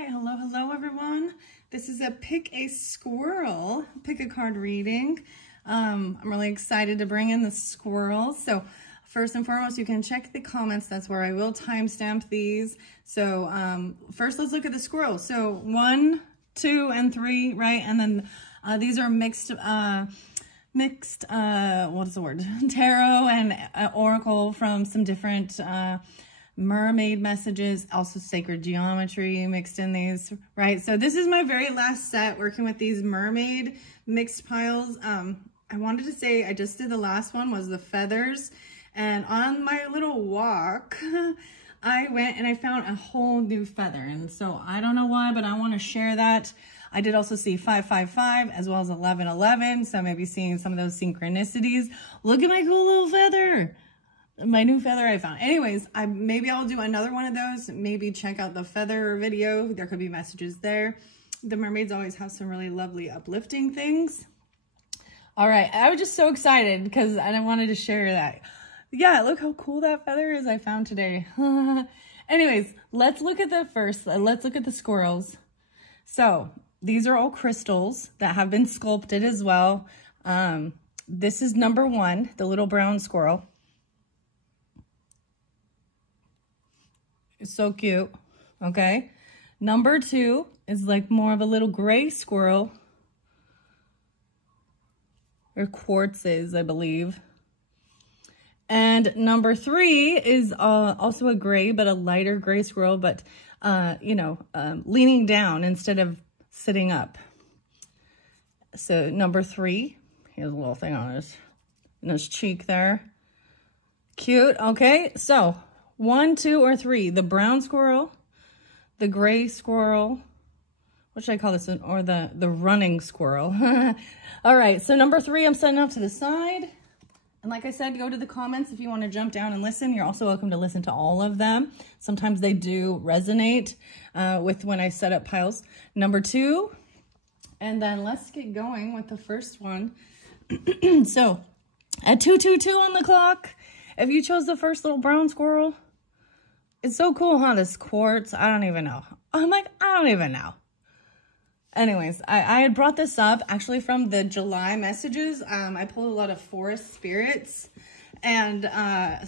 right, hello everyone. This is a pick a squirrel, pick a card reading. I'm really excited to bring in the squirrels. So first and foremost, you can check the comments. That's where I will timestamp these. So first let's look at the squirrels. So 1, 2, and 3, right? And then these are mixed, what is the word? Tarot and oracle from some different mermaid messages, also sacred geometry mixed in these, right? So this is my very last set working with these mermaid mixed piles. I wanted to say I just did the last one was the feathers, and on my little walk I went and I found a whole new feather, and so I don't know why, but I want to share that. I did also see 555 as well as 1111, so maybe seeing some of those synchronicities. Look at my cool little feather. My new feather I found. Anyways, maybe I'll do another one of those. Maybe check out the feather video. There could be messages there. The mermaids always have some really lovely uplifting things. All right, I was just so excited because I wanted to share that. Yeah, look how cool that feather is I found today. Anyways, let's look at let's look at the squirrels. So these are all crystals that have been sculpted as well. This is number 1, the little brown squirrel. It's so cute, okay? Number 2 is like more of a little gray squirrel. Or quartzes, I believe. And number 3 is also a gray, but a lighter gray squirrel, but, leaning down instead of sitting up. So number 3, here's a little thing on his cheek there. Cute, okay? So 1, 2, or 3, the brown squirrel, the gray squirrel, what should I call this, or the running squirrel. All right, so number 3, I'm setting up to the side. And like I said, go to the comments if you want to jump down and listen. You're also welcome to listen to all of them. Sometimes they do resonate with when I set up piles. Number 2, and then let's get going with the first one. So at 222 on the clock, if you chose the first little brown squirrel, it's so cool, huh? This quartz, I don't even know. I'm like, I don't even know. Anyways, I had brought this up actually from the July messages. I pulled a lot of forest spirits, and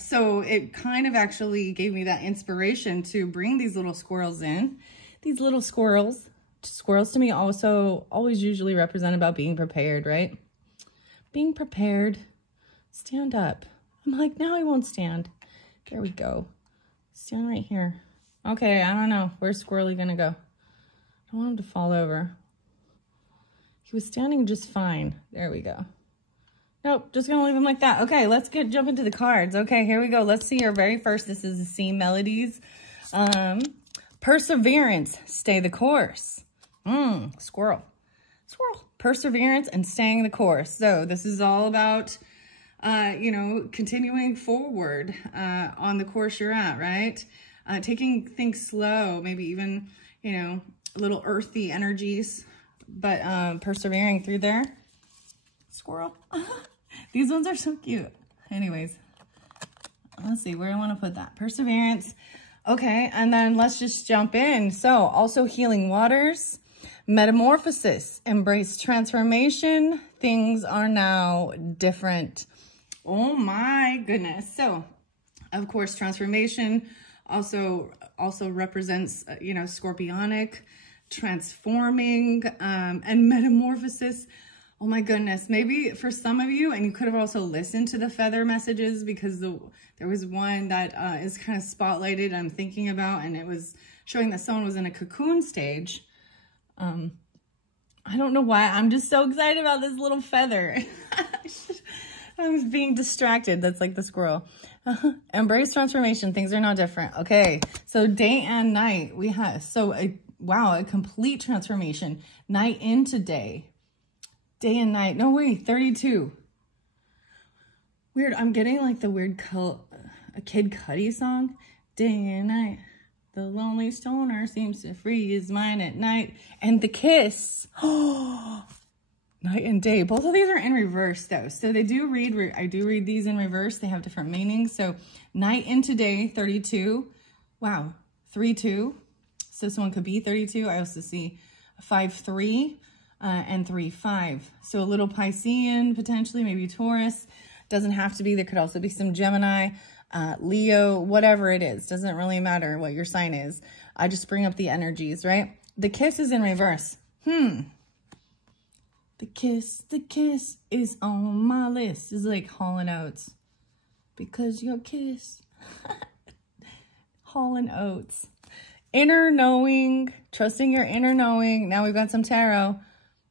so it kind of actually gave me that inspiration to bring these little squirrels in. These little squirrels to me also always usually represent about being prepared, right? Being prepared. Stand up. I'm like, now I won't stand. There we go. Stand right here. Okay, I don't know. Where's Squirrely gonna go? I want him to fall over. He was standing just fine. There we go. Nope, just gonna leave him like that. Okay, let's jump into the cards. Okay, here we go. Let's see our very first. This is the Sea Melodies. Perseverance, stay the course. Squirrel. Perseverance and staying the course. So this is all about, continuing forward on the course you're at, right? Taking things slow, maybe even, little earthy energies, but persevering through there. Squirrel. These ones are so cute. Anyways, let's see where I want to put that. Perseverance. Okay, and then let's just jump in. So also healing waters, metamorphosis, embrace transformation. Things are now different. Oh my goodness. So of course, transformation also represents, scorpionic, transforming, and metamorphosis. Oh my goodness. Maybe for some of you, and you could have also listened to the feather messages, because there was one that is kind of spotlighted I'm thinking about, and it was showing that someone was in a cocoon stage. I don't know why. I'm just so excited about this little feather. I was being distracted. That's like the squirrel. Embrace transformation. Things are now different. Okay. So day and night we have, a complete transformation. Night into day. Day and night. No, wait, 32. Weird. I'm getting like the weird a Kid Cudi song. Day and night. The lonely stoner seems to free his mind at night. And the kiss. Oh. Night and day. Both of these are in reverse though. So they do read, I do read these in reverse. They have different meanings. So night into day, 32. Wow. 3-2. So this one could be 32. I also see 5-3 and 3-5. So a little Piscean, potentially, maybe Taurus. Doesn't have to be. There could also be some Gemini, Leo, whatever it is. Doesn't really matter what your sign is. I just bring up the energies, right? The kiss is in reverse. The kiss is on my list. It's like Hall & Oates. Because your kiss. Hall & Oates. Inner knowing, trusting your inner knowing. Now we've got some tarot.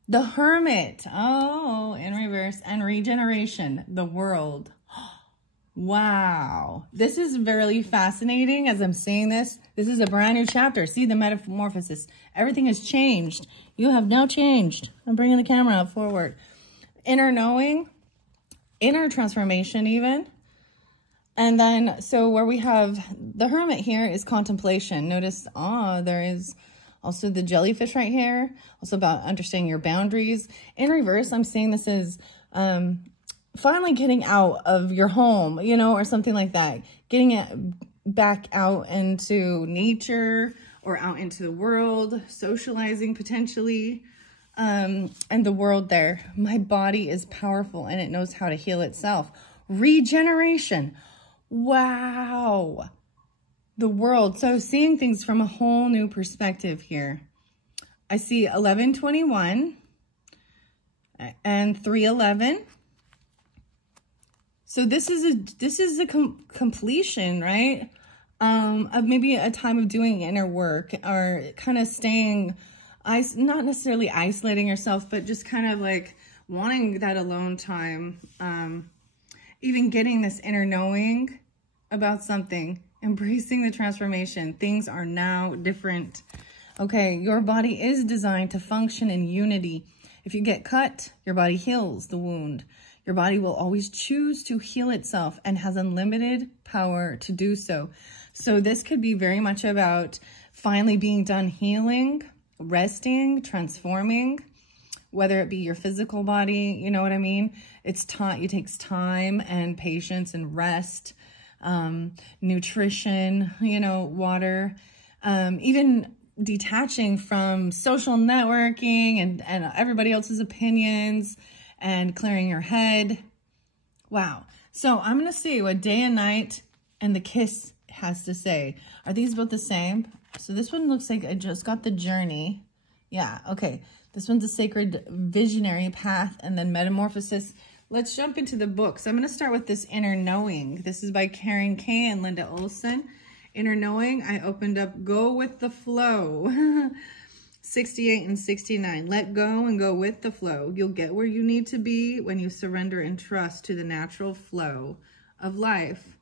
The Hermit. Oh, in reverse. And regeneration. The world. Wow. This is very fascinating as I'm seeing this. This is a brand new chapter. See the metamorphosis. Everything has changed. You have now changed. I'm bringing the camera up forward. Inner knowing. Inner transformation even. And then, so where we have the Hermit here is contemplation. Notice, there is also the jellyfish right here. Also about understanding your boundaries. In reverse, I'm seeing this as finally getting out of your home, you know, or something like that. Getting it back out into nature or out into the world, socializing potentially. And the world there. My body is powerful and it knows how to heal itself. Regeneration. Wow. The world. So seeing things from a whole new perspective here. I see 1121 and 311. So this is a completion, right? Of maybe a time of doing inner work or kind of staying, not necessarily isolating yourself, but just kind of like wanting that alone time. Even getting this inner knowing about something, embracing the transformation. Things are now different. Okay, your body is designed to function in unity. If you get cut, your body heals the wound. Your body will always choose to heal itself and has unlimited power to do so. So this could be very much about finally being done healing, resting, transforming, whether it be your physical body, you know what I mean? It takes time and patience and rest, nutrition, you know, water, even detaching from social networking and everybody else's opinions and clearing your head. Wow. So I'm going to see what day and night and the kiss has to say. Are these both the same? So this one looks like I just got the journey. Yeah. Okay. This one's a sacred visionary path and then metamorphosis. Let's jump into the books. I'm going to start with this inner knowing. This is by Karen Kay and Linda Olson. Inner knowing, I opened up Go with the Flow. 68 and 69. Let go and go with the flow. You'll get where you need to be when you surrender and trust to the natural flow of life.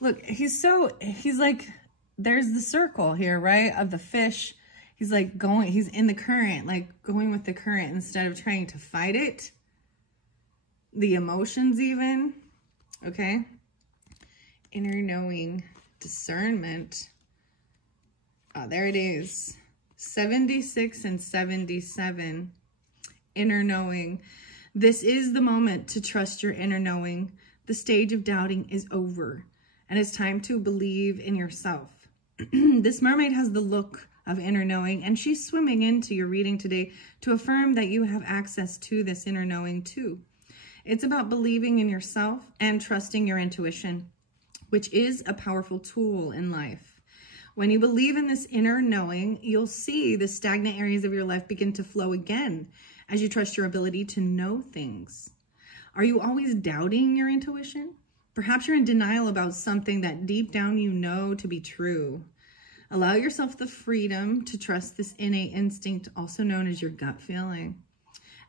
Look, he's like, there's the circle here, right? Of the fish. He's like going, he's in the current, like going with the current instead of trying to fight it. The emotions even, okay? Inner knowing, discernment. Oh, there it is. 76 and 77. Inner knowing. This is the moment to trust your inner knowing. The stage of doubting is over, and it's time to believe in yourself. This mermaid has the look of inner knowing, and she's swimming into your reading today to affirm that you have access to this inner knowing too. It's about believing in yourself and trusting your intuition, which is a powerful tool in life. When you believe in this inner knowing, you'll see the stagnant areas of your life begin to flow again as you trust your ability to know things. Are you always doubting your intuition? Perhaps you're in denial about something that deep down you know to be true. Allow yourself the freedom to trust this innate instinct, also known as your gut feeling.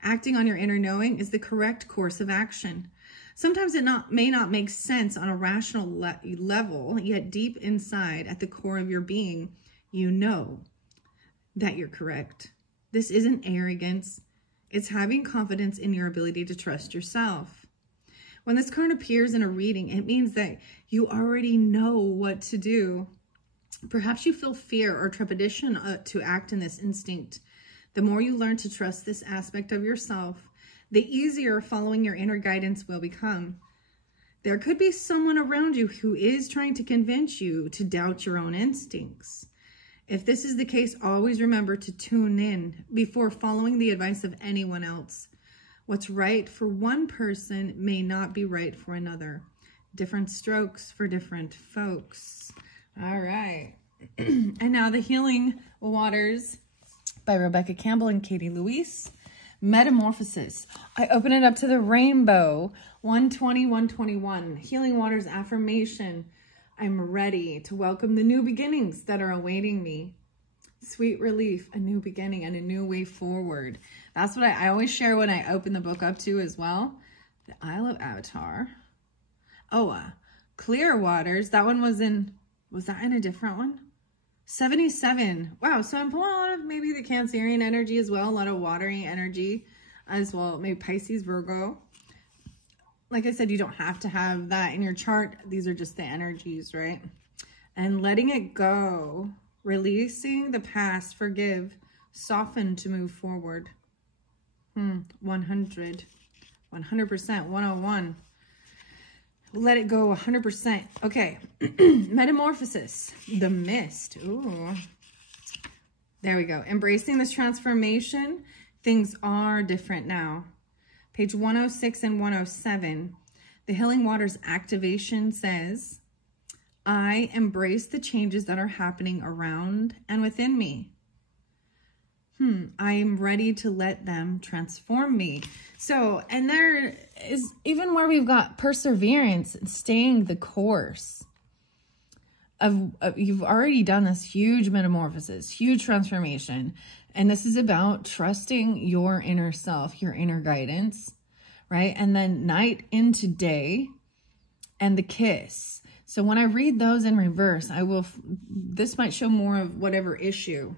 Acting on your inner knowing is the correct course of action. Sometimes it may not make sense on a rational level, yet deep inside, at the core of your being, you know that you're correct. This isn't arrogance. It's having confidence in your ability to trust yourself. When this card appears in a reading, it means that you already know what to do. Perhaps you feel fear or trepidation to act in this instinct. The more you learn to trust this aspect of yourself, the easier following your inner guidance will become. There could be someone around you who is trying to convince you to doubt your own instincts. If this is the case, always remember to tune in before following the advice of anyone else. What's right for one person may not be right for another. Different strokes for different folks. All right. And now the Healing Waters by Rebecca Campbell and Katie Louise. Metamorphosis. I open it up to the rainbow. 120, 121. Healing Waters affirmation. I'm ready to welcome the new beginnings that are awaiting me. Sweet relief, a new beginning, and a new way forward. That's what I always share when I open the book up to as well. The Isle of Avatar. Oh, Clear Waters. That one was that in a different one? 77. Wow, so I'm pulling a lot of maybe the Cancerian energy as well. A lot of watery energy as well. Maybe Pisces, Virgo. Like I said, you don't have to have that in your chart. These are just the energies, right? And letting it go, releasing the past, forgive, soften to move forward. 100, 101. Let it go 100%. Okay. Metamorphosis, the mist. Ooh. There we go. Embracing this transformation. Things are different now. Page 106 and 107, the Healing Waters activation says, I embrace the changes that are happening around and within me. I am ready to let them transform me. So, and there is even where we've got perseverance and staying the course of you've already done this huge metamorphosis, huge transformation. And this is about trusting your inner self, your inner guidance, right? And then night into day and the kiss. So when I read those in reverse, this might show more of whatever issue.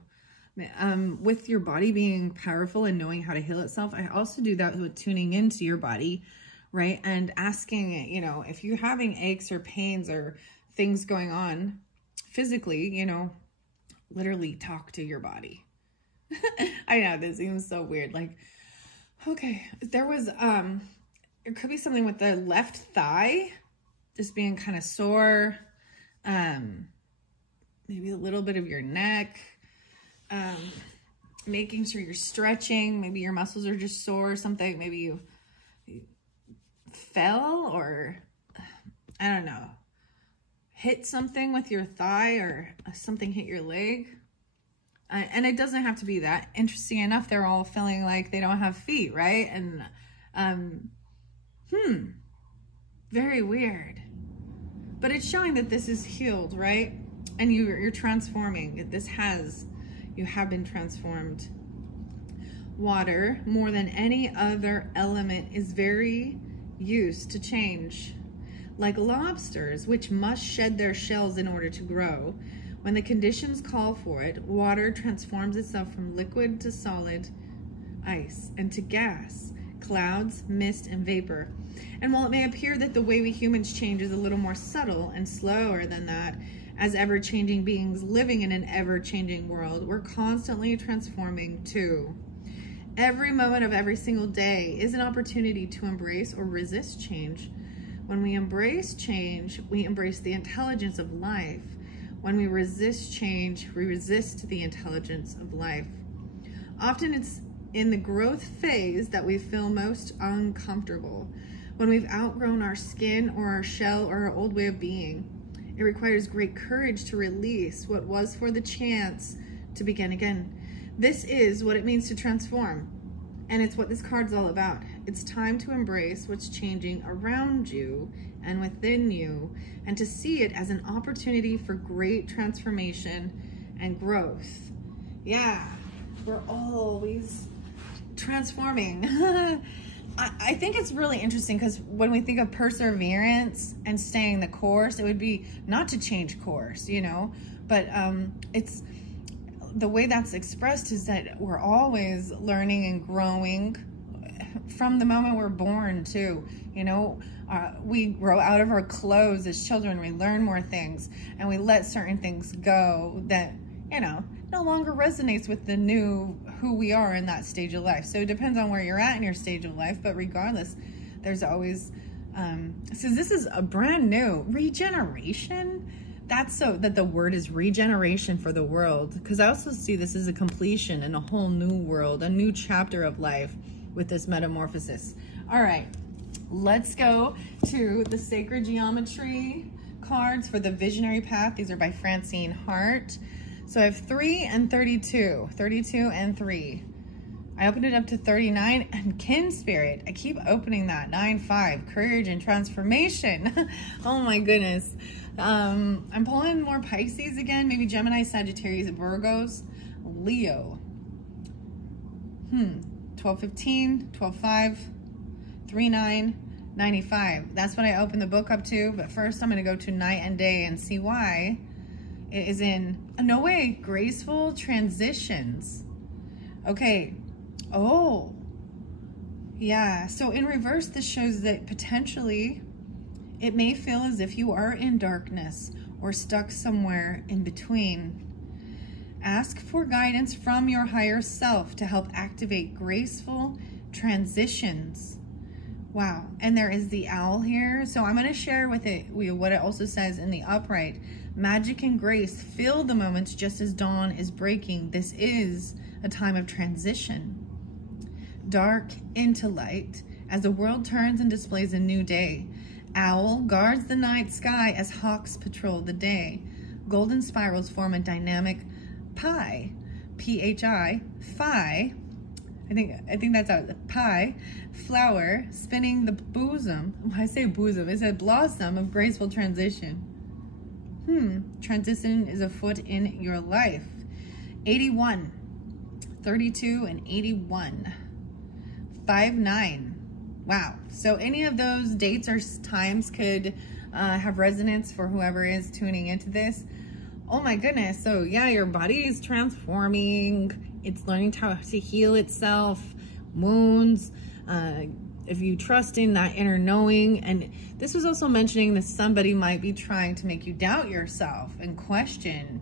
With your body being powerful and knowing how to heal itself, I also do that with tuning into your body, right? And asking, if you're having aches or pains or things going on physically, literally talk to your body. I know this seems so weird. Like, okay, there was, it could be something with the left thigh just being kind of sore. Maybe a little bit of your neck. Making sure you're stretching. Maybe your muscles are just sore or something. Maybe you fell or, I don't know, hit something with your thigh or something hit your leg. And it doesn't have to be that. Interesting enough, they're all feeling like they don't have feet, right? And, very weird. But it's showing that this is healed, right? And you're transforming. You have been transformed. Water, more than any other element, is very used to change. Like lobsters, which must shed their shells in order to grow, when the conditions call for it, water transforms itself from liquid to solid, ice, and to gas, clouds, mist, and vapor. And while it may appear that the way we humans change is a little more subtle and slower than that, as ever-changing beings living in an ever-changing world, we're constantly transforming too. Every moment of every single day is an opportunity to embrace or resist change. When we embrace change, we embrace the intelligence of life. When we resist change, we resist the intelligence of life. Often it's in the growth phase that we feel most uncomfortable, when we've outgrown our skin or our shell or our old way of being. It requires great courage to release what was for the chance to begin again. This is what it means to transform, and it's what this card's all about. It's time to embrace what's changing around you and within you, and to see it as an opportunity for great transformation and growth. Yeah, we're always transforming. I think it's really interesting because when we think of perseverance and staying the course, it would be not to change course, but it's the way that's expressed is that we're always learning and growing from the moment we're born too. We grow out of our clothes as children. We learn more things and we let certain things go that, no longer resonates with the new who we are in that stage of life. So it depends on where you're at in your stage of life, but regardless, there's always, since this is a brand new regeneration, that's so that the word is regeneration for the world, because I also see this as a completion and a whole new world, a new chapter of life with this metamorphosis. All right, let's go to the sacred geometry cards for the visionary path. These are by Francine Hart. So I have 3 and 32 and 3. I opened it up to 39, and kin spirit. I keep opening that 9-5, courage and transformation. Oh my goodness. I'm pulling more Pisces again, maybe Gemini, Sagittarius, Virgos, Leo. 12-15, 12-5, 3-9, 95. That's what I opened the book up to. But first I'm going to go to night and day and see why it is in, no way, graceful transitions. Okay. Oh, yeah. So in reverse, this shows that potentially it may feel as if you are in darkness or stuck somewhere in between. Ask for guidance from your higher self to help activate graceful transitions. Wow. And there is the owl here. So I'm going to share with it what it also says in the upright. Magic and grace fill the moments just as dawn is breaking. This is a time of transition. Dark into light as the world turns and displays a new day. Owl guards the night sky as hawks patrol the day. Golden spirals form a dynamic pie, P-H-I, phi. I think that's how pie, flower, spinning the bosom. When I say bosom, it's a blossom of graceful transition. Transition is afoot in your life. 81, 32, and 81. 5-9. Wow. So any of those dates or times could have resonance for whoever is tuning into this. Oh my goodness. So yeah, your body is transforming. It's learning how to heal itself, wounds. If you trust in that inner knowing. And this was also mentioning that somebody might be trying to make you doubt yourself and question,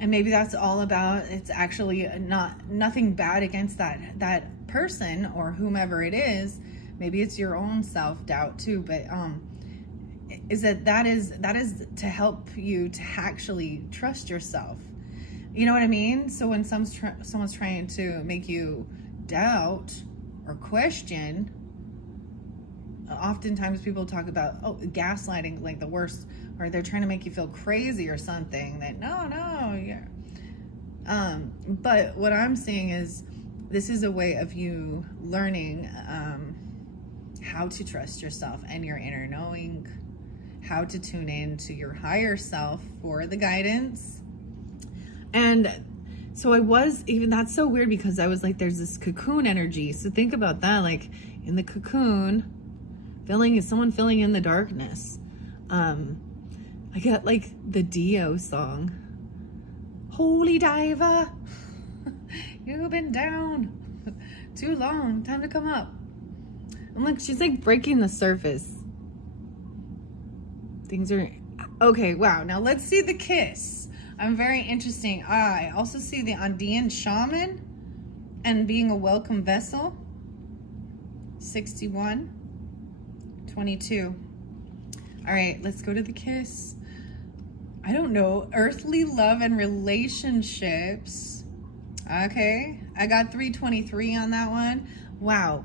and maybe that's all about, it's actually nothing bad against that person or whomever it is. Maybe it's your own self-doubt too, but that is to help you to actually trust yourself. You know what I mean? So when someone's trying to make you doubt or question, oftentimes people talk about, gaslighting, like the worst, or they're trying to make you feel crazy or something. That yeah. But what I'm seeing is this is a way of you learning how to trust yourself and your inner knowing, how to tune in to your higher self for the guidance. And so that's so weird, because I was like, there's this cocoon energy. So think about that, like in the cocoon, someone filling in the darkness. I got like the Dio song. Holy diver, you've been down too long, time to come up. I'm like, she's like breaking the surface. Things are, okay, wow. Now let's see the kiss. I'm very interesting. I also see the Andean shaman and being a welcome vessel. 61, 22. All right, let's go to the kiss. I don't know, earthly love and relationships. Okay, I got 323 on that one. Wow.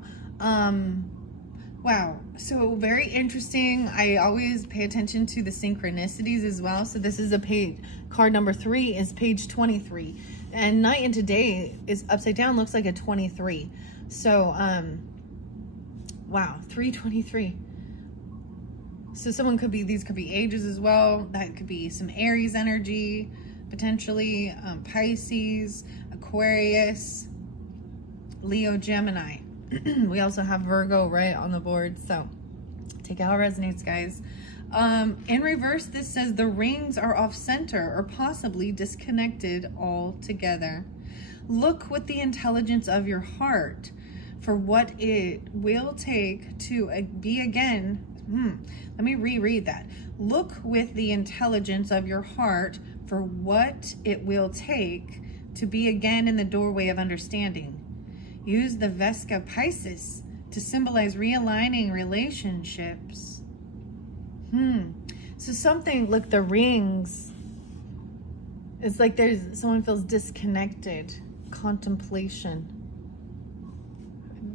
Wow, so very interesting. I always pay attention to the synchronicities as well. So this is a page, card number 3 is page 23. And night and today is upside down, looks like a 23. So, wow, 323. So someone could be, these could be ages as well. That could be some Aries energy, potentially, Pisces, Aquarius, Leo, Gemini. We also have Virgo right on the board. So take it how it resonates, guys. In reverse, this says the rings are off center or possibly disconnected altogether. Look with the intelligence of your heart for what it will take to be again. Let me reread that. Look with the intelligence of your heart for what it will take to be again in the doorway of understanding. Use the Vesca Pisces to symbolize realigning relationships. So something, look, the rings, it's like someone feels disconnected. Contemplation.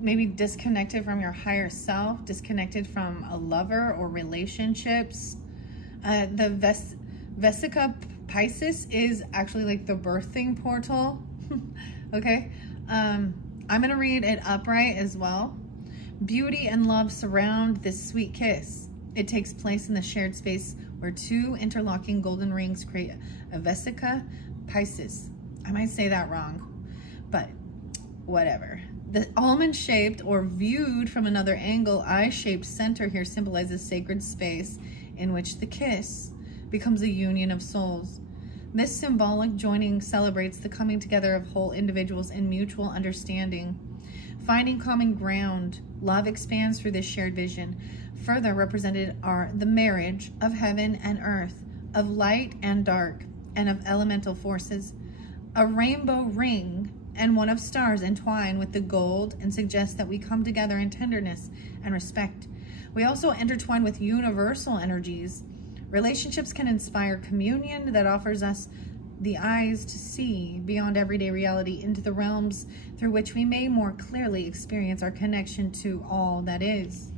Maybe disconnected from your higher self, disconnected from a lover or relationships. The Vesica Pisces is actually like the birthing portal. Okay. I'm going to read it upright as well. Beauty and love surround this sweet kiss. It takes place in the shared space where two interlocking golden rings create a Vesica Pisces. I might say that wrong, but whatever. The almond-shaped or viewed from another angle, eye-shaped center here symbolizes sacred space in which the kiss becomes a union of souls. This symbolic joining celebrates the coming together of whole individuals in mutual understanding. Finding common ground, love expands through this shared vision. Further represented are the marriage of heaven and earth, of light and dark, and of elemental forces. A rainbow ring and one of stars entwine with the gold and suggest that we come together in tenderness and respect. We also intertwine with universal energies. Relationships can inspire communion that offers us the eyes to see beyond everyday reality into the realms through which we may more clearly experience our connection to all that is.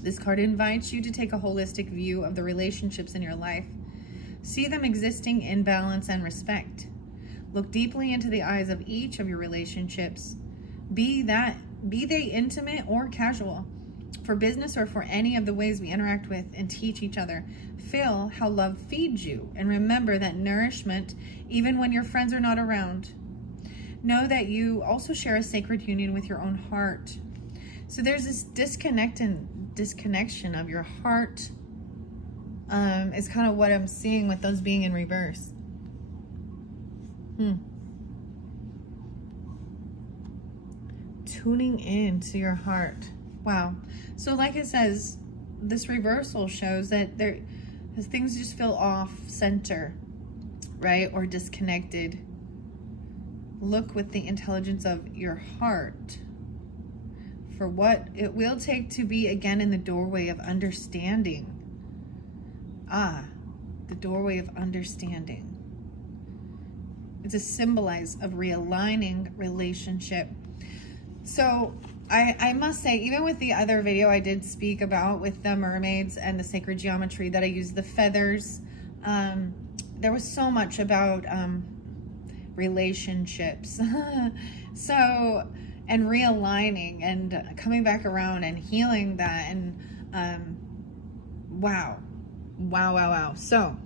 This card invites you to take a holistic view of the relationships in your life. See them existing in balance and respect. Look deeply into the eyes of each of your relationships. Be they intimate or casual, for business or for any of the ways we interact with and teach each other. Feel how love feeds you and remember that nourishment even when your friends are not around. Know that you also share a sacred union with your own heart. So there's this disconnection of your heart. Is kind of what I'm seeing with those being in reverse. Tuning in to your heart. Wow. So like it says, this reversal shows that things just feel off center, right? Or disconnected. Look with the intelligence of your heart for what it will take to be again in the doorway of understanding. The doorway of understanding. It's a symbolize of realigning relationship. So I must say, even with the other video I did speak about with the mermaids and the sacred geometry that I used the feathers, there was so much about relationships. So, and realigning and coming back around and healing that. And wow. So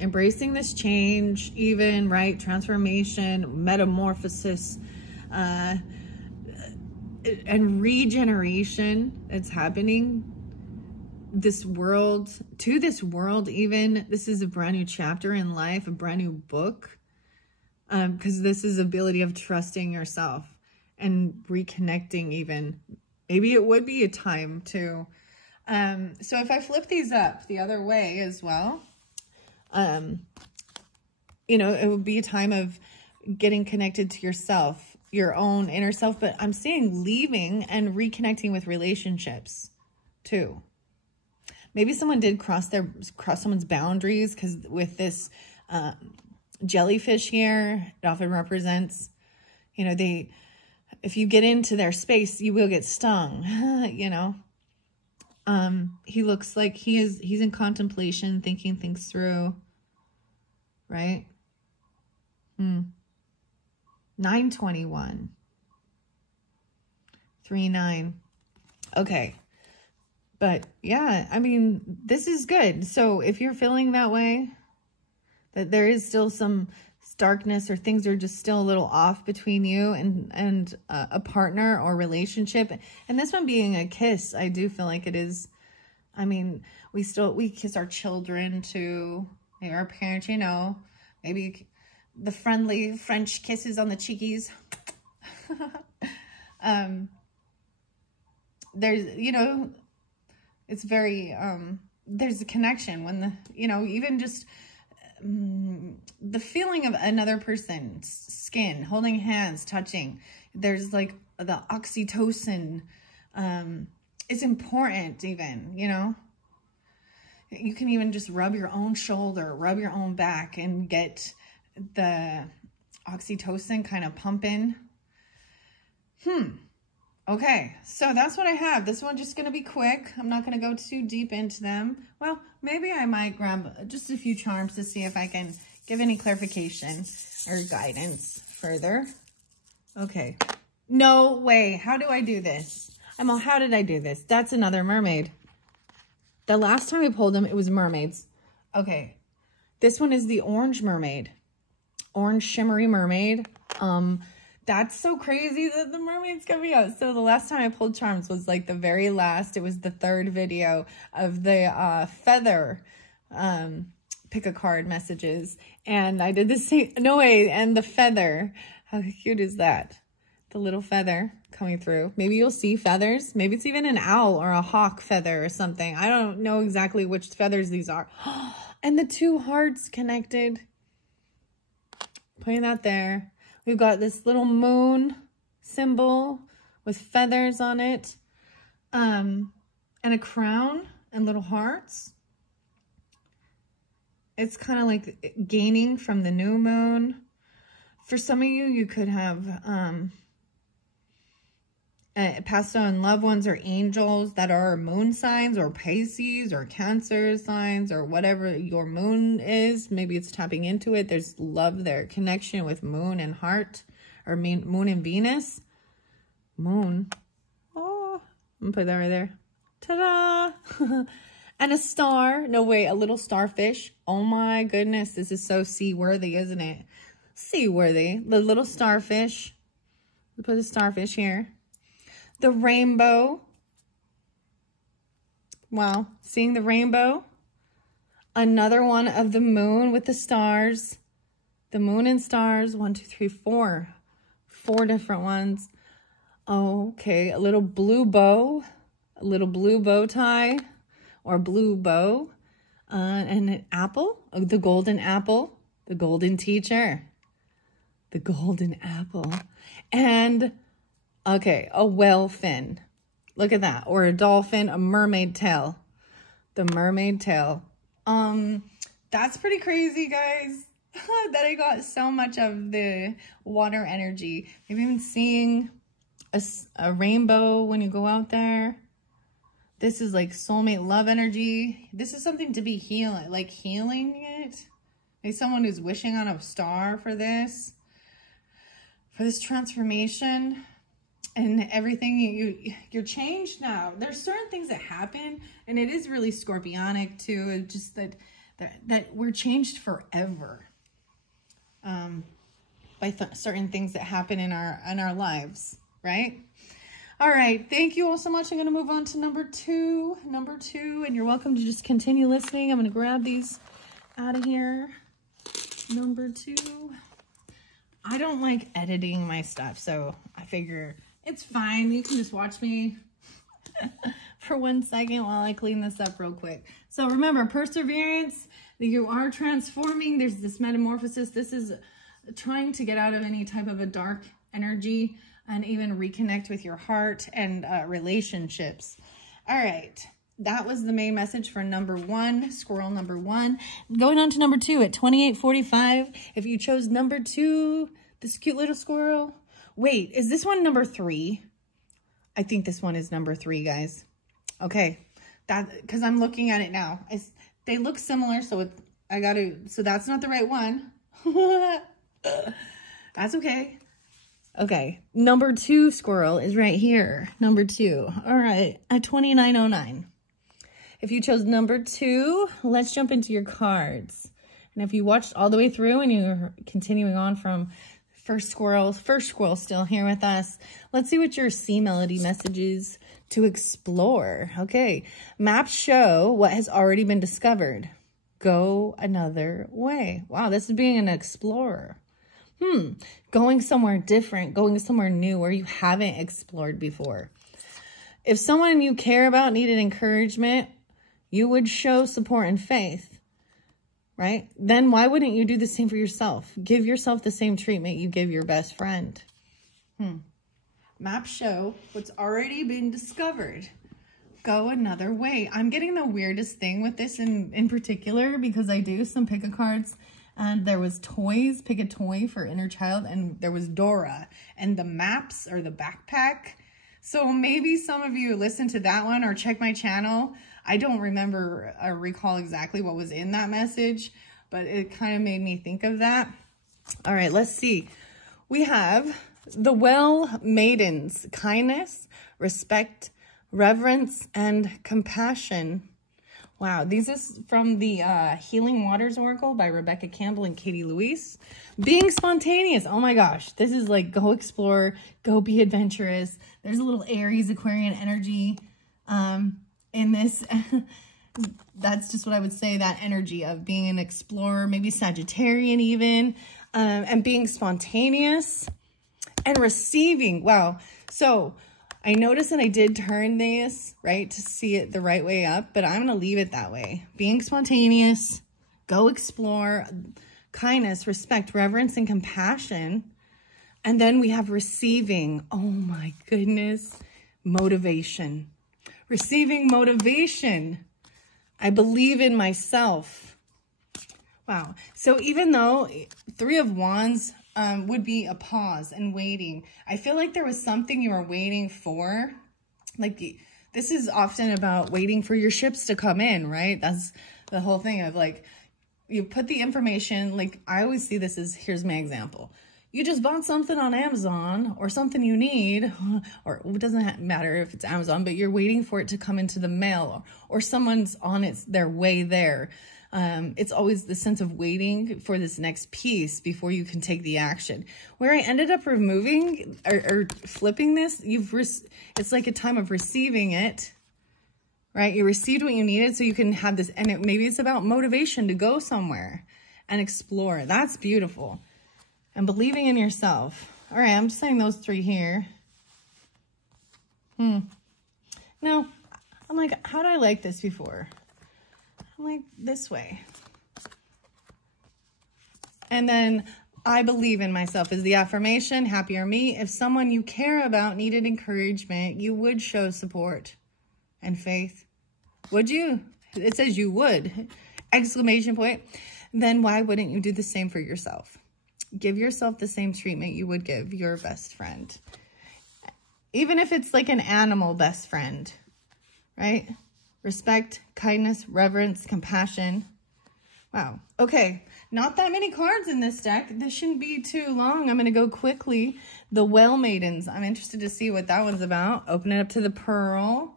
embracing this change, even, right? Transformation, metamorphosis, and regeneration that's happening this world, even. This is a brand new chapter in life, a brand new book, because this is ability of trusting yourself and reconnecting even. Maybe it would be a time to, so if I flip these up the other way as well, you know, it would be a time of getting connected to yourself, your own inner self, but I'm seeing leaving and reconnecting with relationships too. Maybe someone did cross someone's boundaries, because with this jellyfish here, it often represents, you know, if you get into their space, you will get stung, you know. He looks like he's in contemplation, thinking things through, right? 921. 39. Okay. But yeah, I mean, this is good. So if you're feeling that way, that there is still some darkness or things are just still a little off between you and a partner or relationship, and this one being a kiss, I do feel like it is. I mean, we kiss our children too, maybe our parents, you know, maybe the friendly French kisses on the cheekies. There's, you know, it's very, there's a connection when the, you know, even just the feeling of another person's skin, holding hands, touching, there's like the oxytocin, is important even, you know? You can even just rub your own shoulder, rub your own back and get the oxytocin kind of pumping. Okay, so that's what I have. This one's just going to be quick. I'm not going to go too deep into them. Well, maybe I might grab just a few charms to see if I can give any clarification or guidance further. Okay. No way. How do I do this? How did I do this? That's another mermaid. The last time I pulled them, it was mermaids. Okay. This one is the orange mermaid. Orange shimmery mermaid. That's so crazy that the mermaid's coming out. So the last time I pulled charms was like the very last. It was the third video of the feather pick a card messages. And I did the same. No way. And the feather. How cute is that? The little feather coming through. Maybe you'll see feathers. Maybe it's even an owl or a hawk feather or something. I don't know exactly which feathers these are. And the two hearts connected. Putting that there. We've got this little moon symbol with feathers on it. And a crown and little hearts. It's kind of like gaining from the new moon. For some of you, you could have passed on loved ones or angels that are moon signs or Pisces or Cancer signs or whatever your moon is. Maybe it's tapping into it. There's love there. Connection with moon and heart, or moon and Venus. Moon. Oh, I'm going to put that right there. Ta-da! And a star. No, wait, a little starfish. Oh my goodness. This is so seaworthy, isn't it? Seaworthy. The little starfish. We put the starfish here. The rainbow. Wow. Seeing the rainbow. Another one of the moon with the stars. The moon and stars. 1, 2, 3, 4. 4 different ones. Okay. A little blue bow. A little blue bow tie. Or blue bow. And an apple. The golden apple. The golden teacher. The golden apple. And... okay, a whale fin. Look at that. Or a dolphin, a mermaid tail. The mermaid tail. That's pretty crazy, guys. That I got so much of the water energy. Maybe even seeing a rainbow when you go out there. This is like soulmate love energy. This is something to be healing, like healing it. Like someone who's wishing on a star for this transformation. And everything, you're changed now. There's certain things that happen, and it is really scorpionic too. It's just that we're changed forever by certain things that happen in our lives, right? All right, thank you all so much. I'm gonna move on to number two, and you're welcome to just continue listening. I'm gonna grab these out of here. Number 2. I don't like editing my stuff, so I figure it's fine. You can just watch me for 1 second while I clean this up real quick. So remember, perseverance, you are transforming. There's this metamorphosis. This is trying to get out of any type of a dark energy and even reconnect with your heart and relationships. All right. That was the main message for number 1, squirrel number 1. Going on to number 2 at 28:45. If you chose number 2, this cute little squirrel. Wait, is this one number 3? I think this one is number 3, guys. Okay, because I'm looking at it now. They look similar, so so that's not the right one. That's okay. Okay, number 2 squirrel is right here. Number 2. All right, at 29:09. If you chose number 2, let's jump into your cards. And if you watched all the way through and you're continuing on from first squirrel still here with us, let's see what your sea melody message is to explore. Okay, maps show what has already been discovered. Go another way. Wow, this is being an explorer. Going somewhere different, going somewhere new where you haven't explored before. If someone you care about needed encouragement, you would show support and faith, right? Then why wouldn't you do the same for yourself? Give yourself the same treatment you give your best friend. Maps show what's already been discovered. go another way. I'm getting the weirdest thing with this in particular because I do some pick-a-cards, and there was toys, pick a toy for inner child, and there was Dora and the maps or the backpack. So maybe some of you listen to that one or check my channel. I don't remember or recall exactly what was in that message, but it kind of made me think of that. All right, let's see. We have the Well Maidens, kindness, respect, reverence, and compassion. Wow, these is from the Healing Waters Oracle by Rebecca Campbell and Katie Louise. Being spontaneous. Oh my gosh, this is like go explore, go be adventurous. There's a little Aries Aquarian energy in this. That's just what I would say, that energy of being an explorer, maybe Sagittarian even, and being spontaneous and receiving. Wow. So I noticed that I did turn this, right, to see it the right way up, but I'm going to leave it that way. Being spontaneous, go explore, kindness, respect, reverence, and compassion. And then we have receiving. Oh my goodness. Motivation. Receiving motivation. I believe in myself. Wow. So even though Three of Wands would be a pause and waiting, I feel like there was something you were waiting for. Like this is often about waiting for your ships to come in, right? That's the whole thing of like, you put the information, like I always see this as, here's my example. You just bought something on Amazon or something you need, or it doesn't matter if it's Amazon, but you're waiting for it to come into the mail, or someone's on their way there. It's always the sense of waiting for this next piece before you can take the action. Where I ended up removing or flipping this, it's like a time of receiving it, right? You received what you needed so you can have this, and maybe it's about motivation to go somewhere and explore. That's beautiful. And believing in yourself. All right, I'm just saying those three here. No, I'm like, how did I like this before? I'm like, this way. And then, I believe in myself is the affirmation, happier me. If someone you care about needed encouragement, you would show support and faith. Would you? It says you would. Exclamation point. Then why wouldn't you do the same for yourself? Give yourself the same treatment you would give your best friend. Even if it's like an animal best friend, right? Respect, kindness, reverence, compassion. Wow. Okay. Not that many cards in this deck. This shouldn't be too long. I'm going to go quickly. The Well Maidens. I'm interested to see what that one's about. Open it up to the Pearl.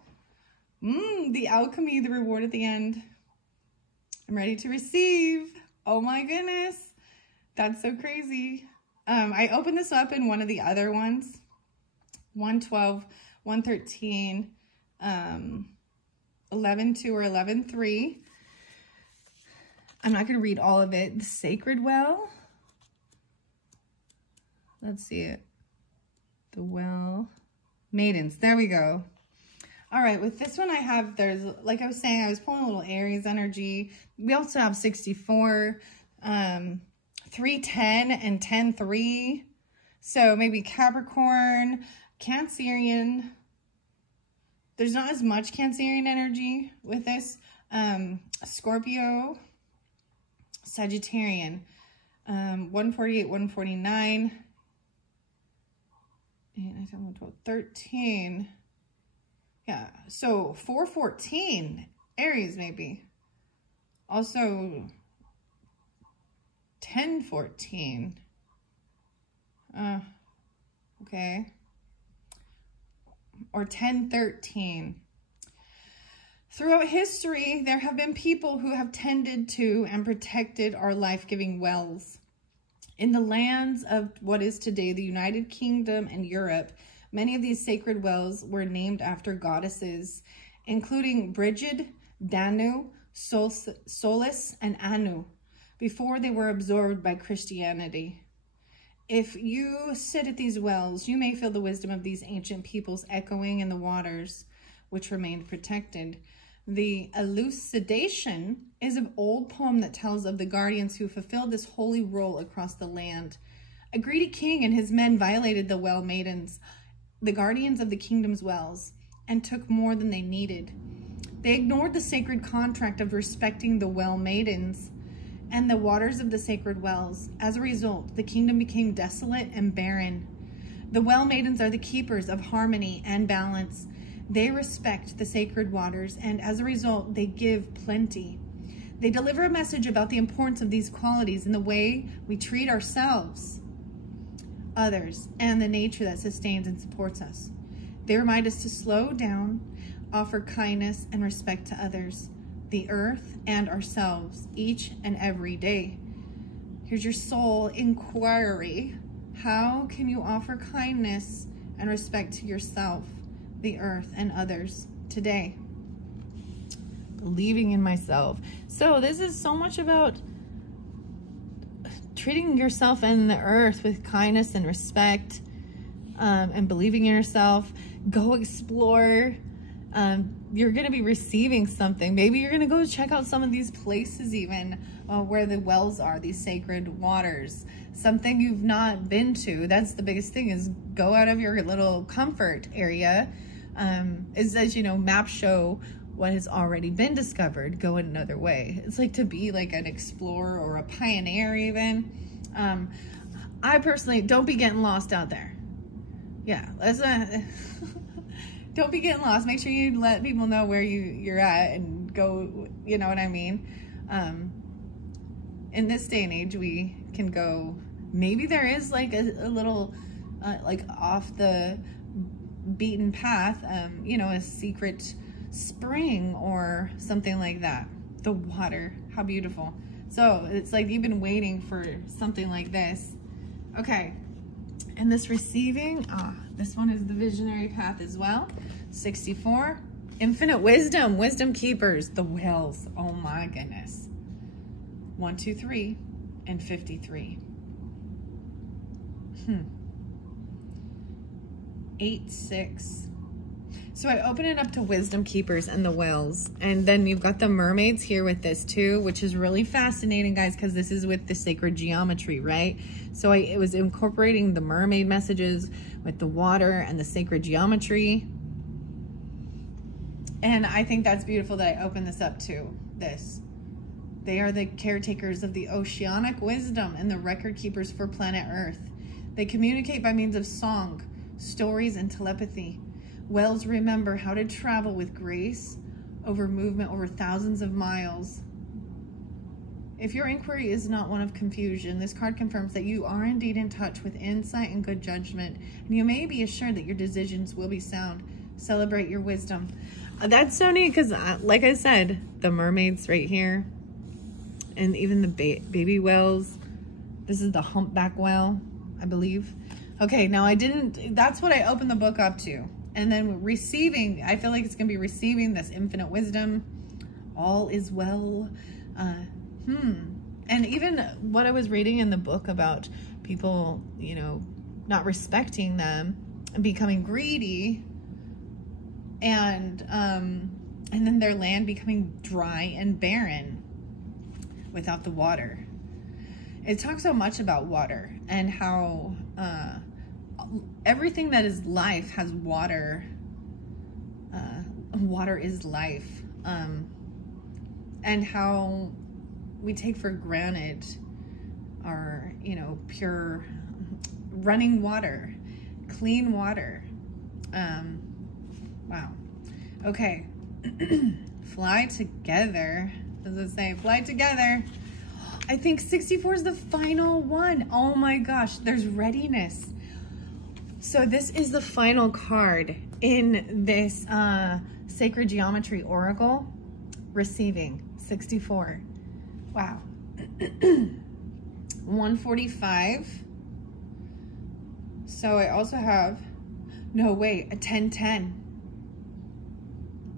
The Alchemy, the reward at the end. I'm ready to receive. Oh my goodness. That's so crazy. I opened this up in one of the other ones. 112, 113, 11.2 or 11.3. I'm not going to read all of it. The Sacred Well. Let's see it. The Well Maidens. There we go. All right, with this one I have, there's, like I was saying, I was pulling a little Aries energy. We also have 64, 310 and 10-3. So maybe Capricorn, Cancerian. There's not as much Cancerian energy with this. Scorpio, Sagittarian, 148, 149, 13. Yeah, so 414, Aries maybe. Also 1014. Okay. Or 1013. Throughout history, there have been people who have tended to and protected our life-giving wells. In the lands of what is today the United Kingdom and Europe, many of these sacred wells were named after goddesses, including Brigid, Danu, Solis, and Anu, before they were absorbed by Christianity. If you sit at these wells, you may feel the wisdom of these ancient peoples echoing in the waters, which remained protected. The elucidation is an old poem that tells of the guardians who fulfilled this holy role across the land. A greedy king and his men violated the Well Maidens, the guardians of the kingdom's wells. and took more than they needed. They ignored the sacred contract of respecting the well maidens and the waters of the sacred wells. As a result, the kingdom became desolate and barren. The well maidens are the keepers of harmony and balance. They respect the sacred waters, and as a result, they give plenty. They deliver a message about the importance of these qualities in the way we treat ourselves, others, and the nature that sustains and supports us. They remind us to slow down, offer kindness and respect to others, the earth, and ourselves each and every day. Here's your soul inquiry. How can you offer kindness and respect to yourself, the earth, and others today? Believing in myself. So this is so much about treating yourself and the earth with kindness and respect, and believing in yourself. Go explore. You're going to be receiving something. Maybe you're going to go check out some of these places even where the wells are, these sacred waters. Something you've not been to. That's the biggest thing, is go out of your little comfort area. As you know, maps show what has already been discovered. Go in another way. It's like to be like an explorer or a pioneer even. I personally, don't be getting lost out there. Yeah, let's not, don't be getting lost. Make sure you let people know where you're at and go, you know what I mean? In this day and age, we can go, maybe there is like a little, like off the beaten path, you know, a secret spring or something like that. The water, how beautiful. So it's like you've been waiting for something like this. Okay, and this receiving, this one is the visionary path as well. 64, infinite wisdom, wisdom keepers, the whales. Oh my goodness. 1, 2, 3, and 53. 8, 6. So I open it up to wisdom keepers and the whales. And then you've got the mermaids here with this too, which is really fascinating, guys, because this is with the sacred geometry, right? So it was incorporating the mermaid messages with the water and the sacred geometry. And I think that's beautiful that I opened this up to this. They are the caretakers of the oceanic wisdom and the record keepers for planet Earth. They communicate by means of song, stories, and telepathy. Whales remember how to travel with grace over movement over thousands of miles. If your inquiry is not one of confusion, this card confirms that you are indeed in touch with insight and good judgment, and you may be assured that your decisions will be sound. Celebrate your wisdom. That's so neat because, like I said, the mermaids right here, and even the baby whales. This is the humpback whale, I believe. Okay, now that's what I opened the book up to. And then receiving, I feel like it's going to be receiving this infinite wisdom. All is well. And even what I was reading in the book about people, you know, not respecting them and becoming greedy, and then their land becoming dry and barren without the water. It talks so much about water and how everything that is life has water. Water is life. And how we take for granted our, you know, pure running water, clean water. Wow. Okay. Fly together. Does it say fly together? I think 64 is the final one. Oh my gosh, there's readiness. So this is the final card in this Sacred Geometry Oracle. Receiving, 64. Wow. 145. So I also have, no wait, a 1010.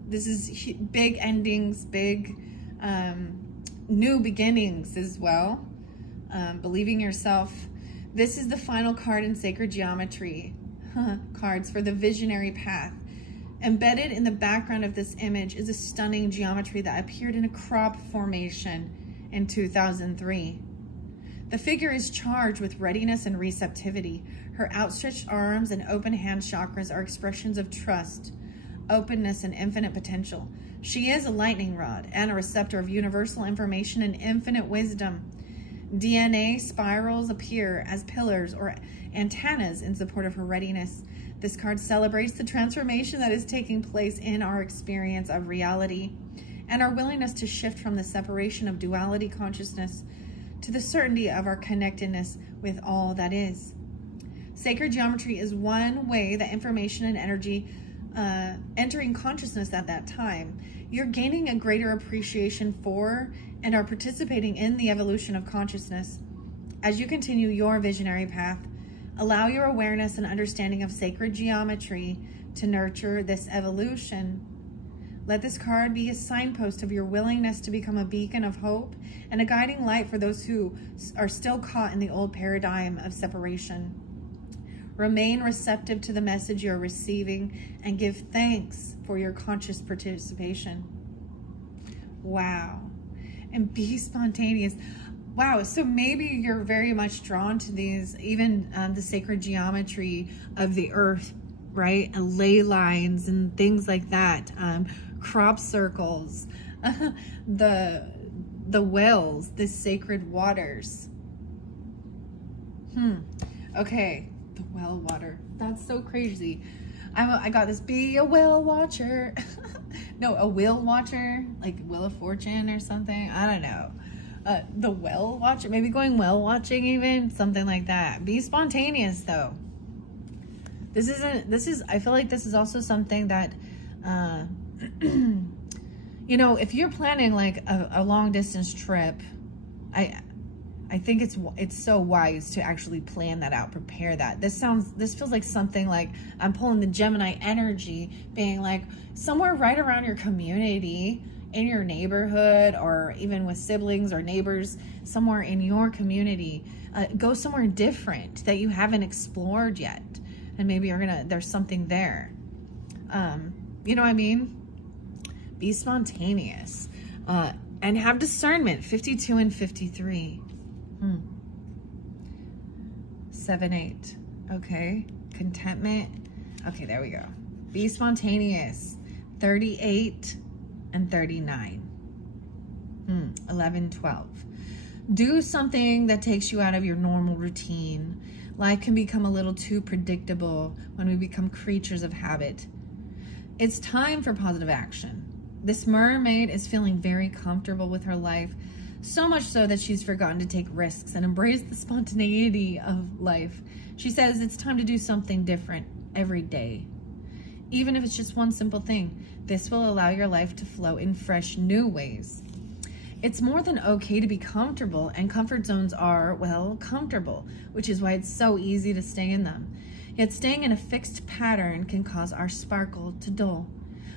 This is big endings, big new beginnings as well. Believing yourself. This is the final card in Sacred Geometry cards for the visionary path. Embedded in the background of this image is a stunning geometry that appeared in a crop formation in 2003. The figure is charged with readiness and receptivity. Her outstretched arms and open hand chakras are expressions of trust, openness, and infinite potential. She is a lightning rod and a receptor of universal information and infinite wisdom. DNA spirals appear as pillars or antennas in support of her readiness. This card celebrates the transformation that is taking place in our experience of reality and our willingness to shift from the separation of duality consciousness to the certainty of our connectedness with all that is. Sacred geometry is one way that information and energy entering consciousness at that time. You're gaining a greater appreciation for and are participating in the evolution of consciousness. As you continue your visionary path, allow your awareness and understanding of sacred geometry to nurture this evolution. Let this card be a signpost of your willingness to become a beacon of hope and a guiding light for those who are still caught in the old paradigm of separation. Remain receptive to the message you're receiving and give thanks for your conscious participation. Wow. And be spontaneous. Wow, so maybe you're very much drawn to these, even the sacred geometry of the earth, right? And ley lines and things like that. Crop circles, the wells, the sacred waters. Okay, the well water. That's so crazy. I got this, be a whale watcher. No, a whale watcher, like Wheel of Fortune or something. I don't know. The whale watcher, maybe going whale watching even, something like that. Be spontaneous though. I feel like this is also something that, you know, if you're planning like a long distance trip, I think it's so wise to actually plan that out, prepare that. This feels like something like I'm pulling the Gemini energy, being like somewhere right around your community, in your neighborhood, or even with siblings or neighbors, somewhere in your community. Go somewhere different that you haven't explored yet. And maybe there's something there. You know what I mean? Be spontaneous. And have discernment, 52 and 53. 7, 8. Okay. Contentment. Okay, there we go. Be spontaneous. 38 and 39. 11, 12. Do something that takes you out of your normal routine. Life can become a little too predictable when we become creatures of habit. It's time for positive action. This mermaid is feeling very comfortable with her life, so much so that she's forgotten to take risks and embrace the spontaneity of life. She says it's time to do something different every day. Even if it's just one simple thing, this will allow your life to flow in fresh, new ways. It's more than okay to be comfortable, and comfort zones are, well, comfortable, which is why it's so easy to stay in them. Yet staying in a fixed pattern can cause our sparkle to dull.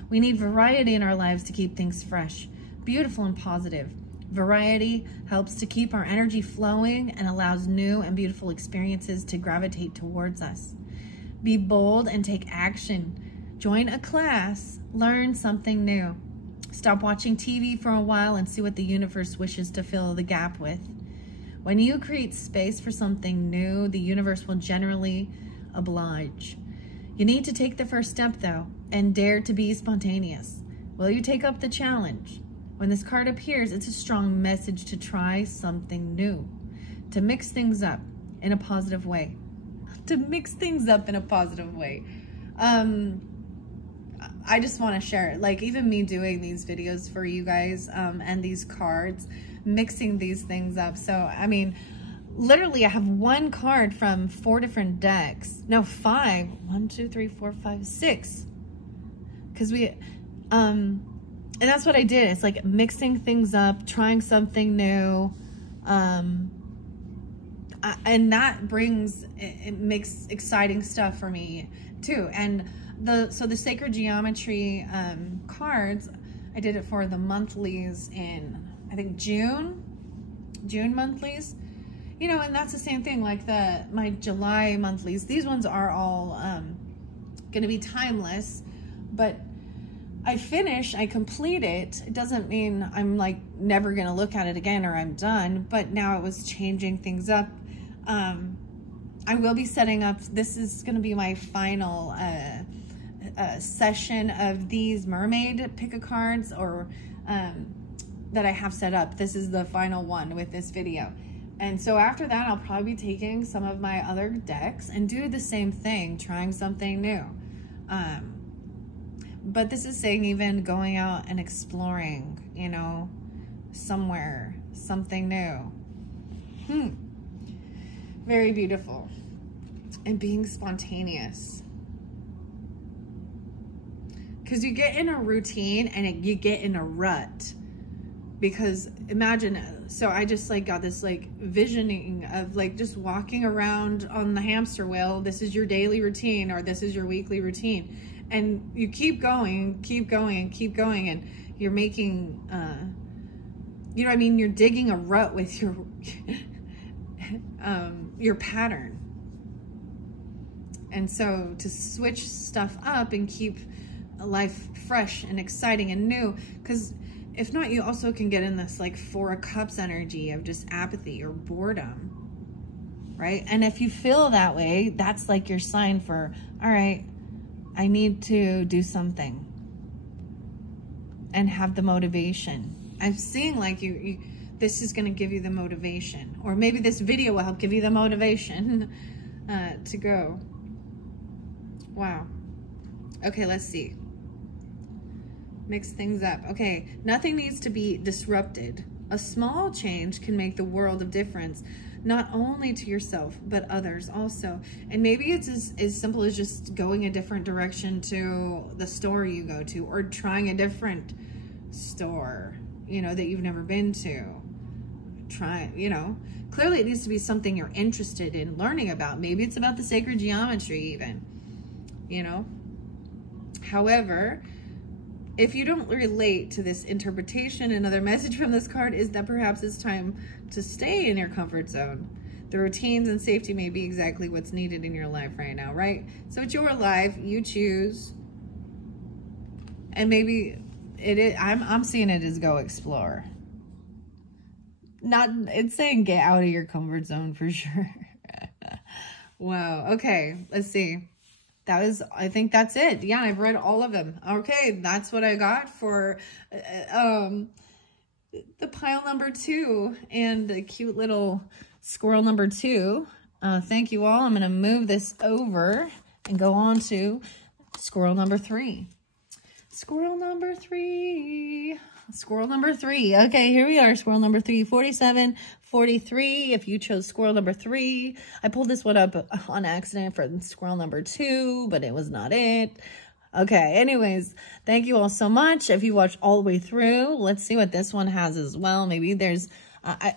We need variety in our lives to keep things fresh, beautiful, and positive. Variety helps to keep our energy flowing and allows new and beautiful experiences to gravitate towards us. Be bold and take action. Join a class, learn something new. Stop watching TV for a while and see what the universe wishes to fill the gap with. When you create space for something new, the universe will generally oblige. You need to take the first step though, and dare to be spontaneous. Will you take up the challenge? When this card appears, it's a strong message to try something new, to mix things up in a positive way. To mix things up in a positive way. I just want to share, like, even me doing these videos for you guys, and these cards, mixing these things up. So, I mean, literally I have one card from 4 different decks. No, 5. 1, 2, 3, 4, 5, 6. Because and that's what I did. It's like mixing things up, trying something new. And that it makes exciting stuff for me too. And so the sacred geometry cards, I did it for the monthlies in, I think, June monthlies. You know, and that's the same thing, like my July monthlies. These ones are all going to be timeless, but I complete it. It doesn't mean I'm like never going to look at it again or I'm done, but now it was changing things up. I will be setting up, this is going to be my final session of these mermaid pick-a-cards or that I have set up. This is the final one with this video. And so after that, I'll probably be taking some of my other decks and do the same thing, trying something new. But this is saying even going out and exploring, you know, somewhere, something new. Very beautiful. And being spontaneous. Because you get in a routine and you get in a rut. Because imagine, so I just like got this like visioning of like just walking around on the hamster wheel. This is your daily routine, or this is your weekly routine. And you keep going, keep going, and keep going. And you're making, you know what I mean? You're digging a rut with your pattern. And so to switch stuff up and keep life fresh and exciting and new, because if not, you also can get in this like 4 of Cups energy of just apathy or boredom, right? And if you feel that way, that's like your sign for, all right, I need to do something and have the motivation. I'm seeing like this is going to give you the motivation, or maybe this video will help give you the motivation to go. Wow. Okay, let's see. Mix things up. Okay, nothing needs to be disrupted. A small change can make the world of difference, not only to yourself, but others also. And maybe it's as simple as just going a different direction to the store you go to, or trying a different store, you know, that you've never been to. Try, you know, clearly it needs to be something you're interested in learning about. Maybe it's about the sacred geometry even, you know. However, if you don't relate to this interpretation, another message from this card is that perhaps it's time to stay in your comfort zone. The routines and safety may be exactly what's needed in your life right now, right? So it's your life, you choose. And maybe it is, I'm seeing it as go explore. Not, it's saying get out of your comfort zone for sure. Wow, okay, let's see. That was, I think that's it. Yeah, I've read all of them. Okay, that's what I got for the pile number 2 and the cute little squirrel number 2. Thank you all. I'm going to move this over and go on to squirrel number 3. Squirrel number 3. Squirrel number 3. Okay, here we are. Squirrel number 3, 47, 43. If you chose squirrel number 3, I pulled this one up on accident for squirrel number 2, but it was not it. Okay, anyways, thank you all so much. If you watched all the way through, let's see what this one has as well. Maybe there's,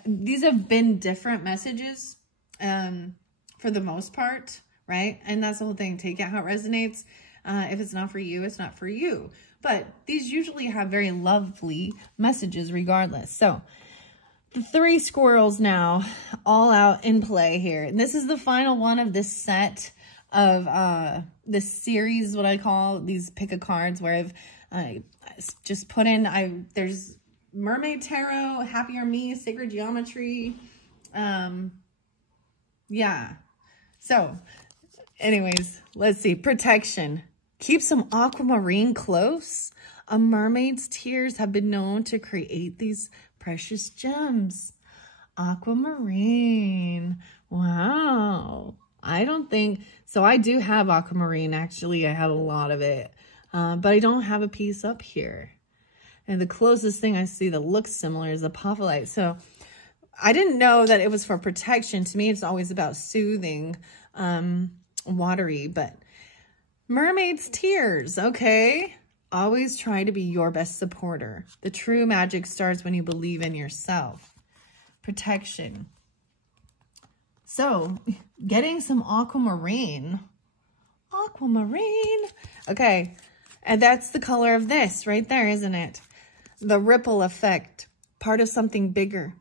these have been different messages for the most part, right? And that's the whole thing. Take it how it resonates. If it's not for you, it's not for you. But these usually have very lovely messages regardless. So the 3 squirrels now all out in play here. And this is the final one of this set of this series, what I call these pick-a-cards, where I've just put in, there's Mermaid Tarot, Happier Me, Sacred Geometry. Yeah. So anyways, let's see. Protection. Keep some aquamarine close. A mermaid's tears have been known to create these precious gems. Aquamarine. Wow. I don't think, so I do have aquamarine. Actually, I have a lot of it, but I don't have a piece up here. And the closest thing I see that looks similar is apophyllite. So I didn't know that it was for protection. To me, it's always about soothing, watery, but mermaid's tears, okay? Always try to be your best supporter. The true magic starts when you believe in yourself. Protection. So, getting some aquamarine. Aquamarine. Okay, and that's the color of this right there, isn't it? The ripple effect. Part of something bigger.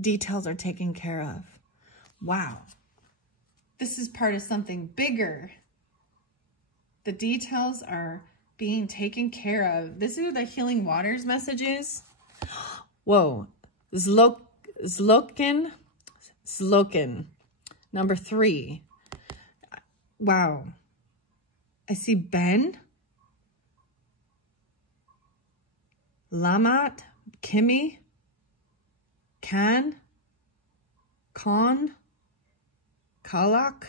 Details are taken care of. Wow. This is part of something bigger. The details are being taken care of. This is the Healing Waters messages. Whoa. Zlokin. Number 3. Wow. I see Ben. Lamat, Kimi, Kan, Kon, Kalak,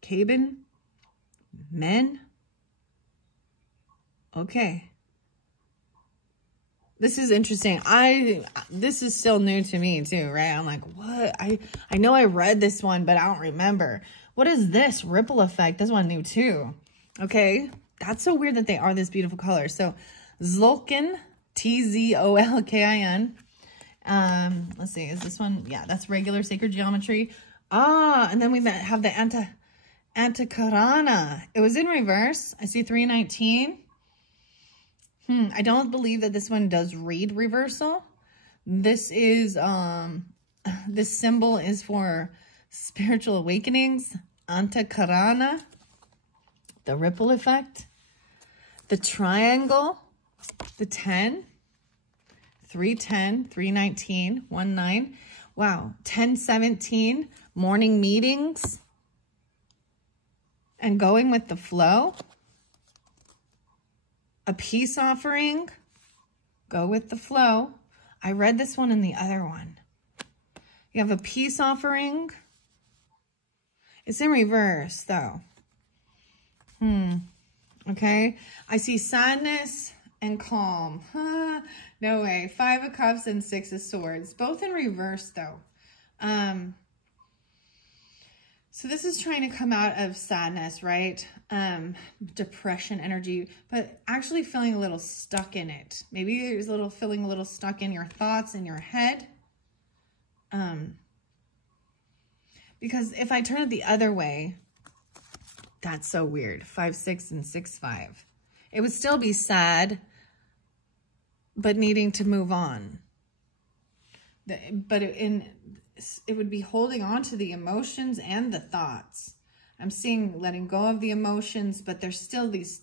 Cabin, Men. Okay. This is interesting. This is still new to me too, right? I'm like, what? I know I read this one, but I don't remember. What is this? Ripple effect. This one new too. Okay. That's so weird that they are this beautiful color. So Tzolkin, Tzolkin. Let's see. Is this one? Yeah, that's regular sacred geometry. Ah, and then we have the Antakarana. It was in reverse. I see 319. I don't believe that this one does read reversal. This is, this symbol is for spiritual awakenings. Antakarana, the ripple effect, the triangle, the 10, 310, 319, 19. Wow, 1017, morning meetings, and going with the flow. A peace offering, go with the flow. I read this one and the other one. You have a peace offering. It's in reverse though. Okay. I see sadness and calm. No way. 5 of Cups and 6 of Swords. Both in reverse though. So this is trying to come out of sadness, right? Depression energy, but actually feeling a little stuck in it. Maybe there's feeling a little stuck in your thoughts, in your head. Because if I turn it the other way, that's so weird. 5, 6, and 6, 5. It would still be sad, but needing to move on. But it would be holding on to the emotions and the thoughts. I'm seeing letting go of the emotions, but there's still these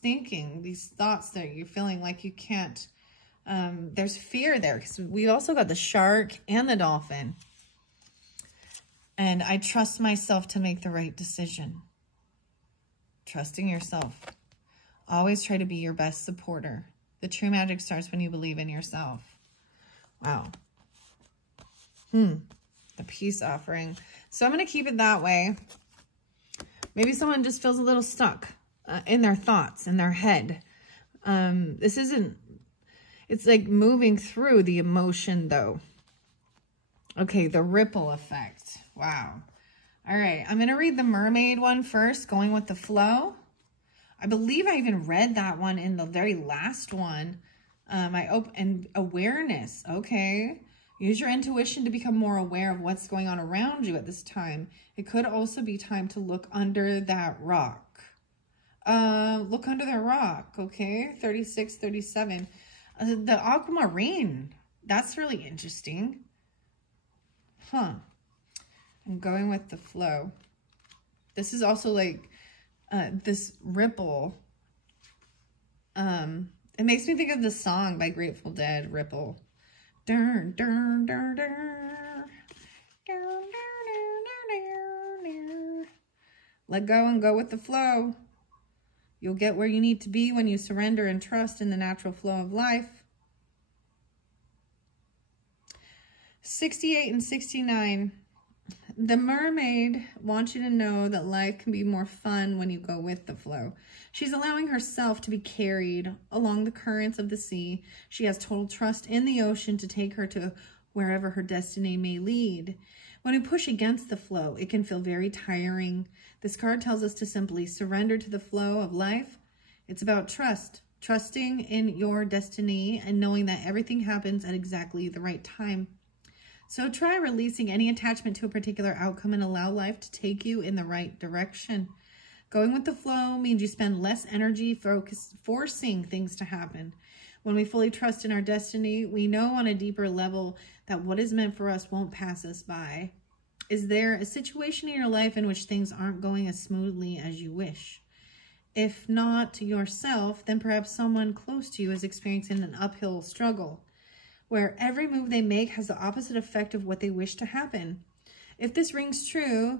thoughts that you're feeling like you can't. There's fear there because we also got the shark and the dolphin. And I trust myself to make the right decision. Trusting yourself. Always try to be your best supporter. The true magic starts when you believe in yourself. Wow. The peace offering. So I'm going to keep it that way. Maybe someone just feels a little stuck in their thoughts, in their head. This isn't, it's like moving through the emotion though. Okay, the ripple effect. Wow. All right, I'm going to read the mermaid one first, going with the flow. I believe I even read that one in the very last one. And awareness. Okay. Use your intuition to become more aware of what's going on around you at this time. It could also be time to look under that rock. Look under the rock, okay? 36, 37. The aquamarine. That's really interesting. I'm going with the flow. This is also like this ripple. It makes me think of the song by Grateful Dead, Ripple. Dun, dun, dun, dun. Dun, dun, dun, dun, dun. Let go and go with the flow. You'll get where you need to be when you surrender and trust in the natural flow of life. 68 and 69. The mermaid wants you to know that life can be more fun when you go with the flow. She's allowing herself to be carried along the currents of the sea. She has total trust in the ocean to take her to wherever her destiny may lead. When we push against the flow, it can feel very tiring. This card tells us to simply surrender to the flow of life. It's about trust, trusting in your destiny and knowing that everything happens at exactly the right time. So try releasing any attachment to a particular outcome and allow life to take you in the right direction. Going with the flow means you spend less energy forcing things to happen. When we fully trust in our destiny, we know on a deeper level that what is meant for us won't pass us by. Is there a situation in your life in which things aren't going as smoothly as you wish? If not yourself, then perhaps someone close to you is experiencing an uphill struggle, where every move they make has the opposite effect of what they wish to happen. If this rings true,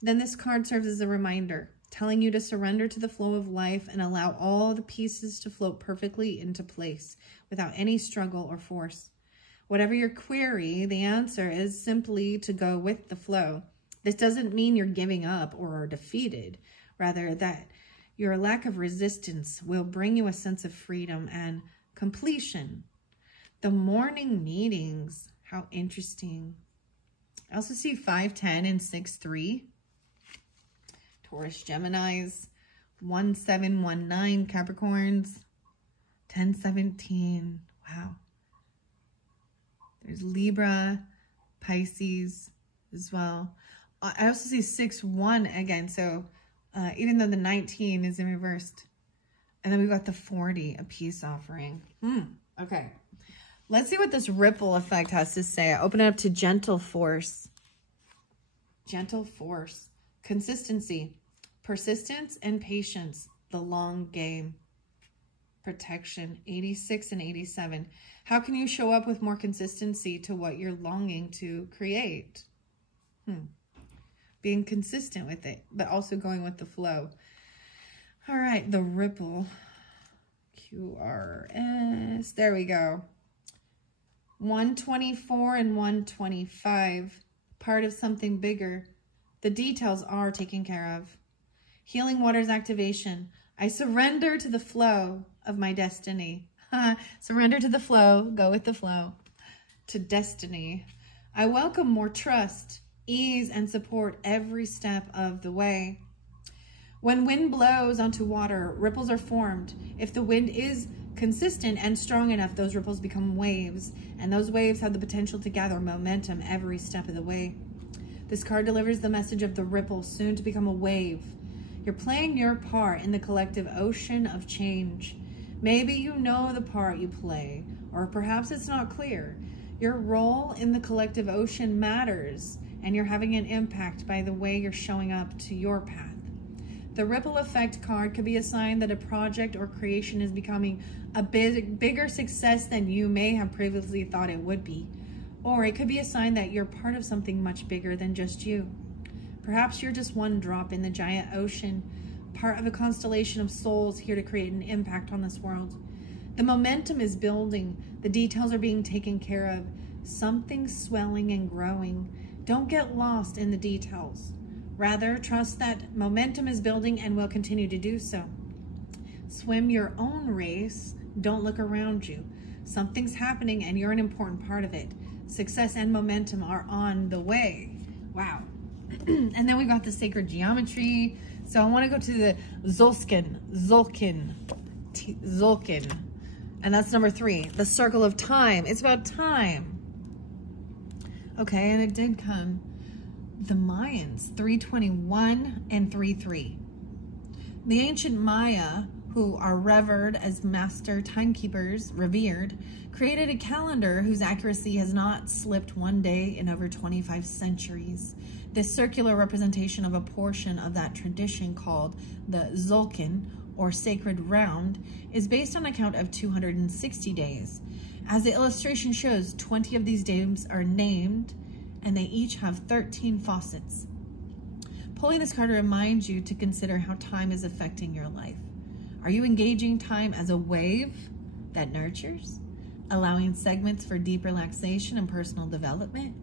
then this card serves as a reminder telling you to surrender to the flow of life and allow all the pieces to float perfectly into place without any struggle or force. Whatever your query, the answer is simply to go with the flow. This doesn't mean you're giving up or are defeated. Rather, that your lack of resistance will bring you a sense of freedom and completion. The morning meetings, how interesting. I also see 5-10 and 6-3. Taurus, Geminis, 1-7-1-9, Capricorns, 10-17. Wow. There's Libra, Pisces as well. I also see 6-1 again. So even though the 19 is in reversed. And then we've got the 40, a peace offering. Okay. Let's see what this ripple effect has to say. I open it up to gentle force. Gentle force. Consistency. Persistence and patience. The long game. Protection. 86 and 87. How can you show up with more consistency to what you're longing to create? Being consistent with it, but also going with the flow. All right, the ripple. QRS. There we go. 124 and 125. Part of something bigger. The details are taken care of. Healing waters activation. I surrender to the flow of my destiny. Surrender to the flow. Go with the flow. To destiny. I welcome more trust, ease, and support every step of the way. When wind blows onto water, ripples are formed. If the wind is consistent and strong enough, those ripples become waves, and those waves have the potential to gather momentum every step of the way. This card delivers the message of the ripple, soon to become a wave. You're playing your part in the collective ocean of change. Maybe you know the part you play, or perhaps it's not clear. Your role in the collective ocean matters, and you're having an impact by the way you're showing up to your path. The ripple effect card could be a sign that a project or creation is becoming a bigger success than you may have previously thought it would be. Or it could be a sign that you're part of something much bigger than just you. Perhaps you're just one drop in the giant ocean, part of a constellation of souls here to create an impact on this world. The momentum is building. The details are being taken care of. Something's swelling and growing. Don't get lost in the details. Rather, trust that momentum is building and will continue to do so. Swim your own race. Don't look around you. Something's happening and you're an important part of it. Success and momentum are on the way. Wow. And then we got the sacred geometry. So I want to go to the Zulkin. And that's number 3, the circle of time. It's about time. Okay, and it did come. The Mayans, 321 and 33. The ancient Maya, who are revered as master timekeepers, revered, created a calendar whose accuracy has not slipped one day in over 25 centuries. This circular representation of a portion of that tradition called the Zulkin, or sacred round, is based on a count of 260 days. As the illustration shows, 20 of these days are named, and they each have 13 faucets. Pulling this card reminds you to consider how time is affecting your life. Are you engaging time as a wave that nurtures, allowing segments for deep relaxation and personal development?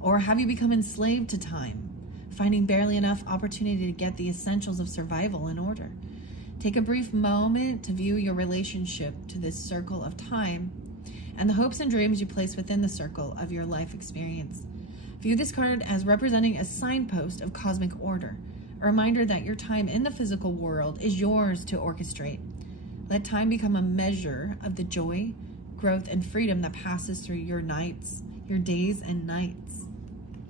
Or have you become enslaved to time, finding barely enough opportunity to get the essentials of survival in order? Take a brief moment to view your relationship to this circle of time and the hopes and dreams you place within the circle of your life experience. View this card as representing a signpost of cosmic order, a reminder that your time in the physical world is yours to orchestrate. Let time become a measure of the joy, growth, and freedom that passes through your nights, your days and nights.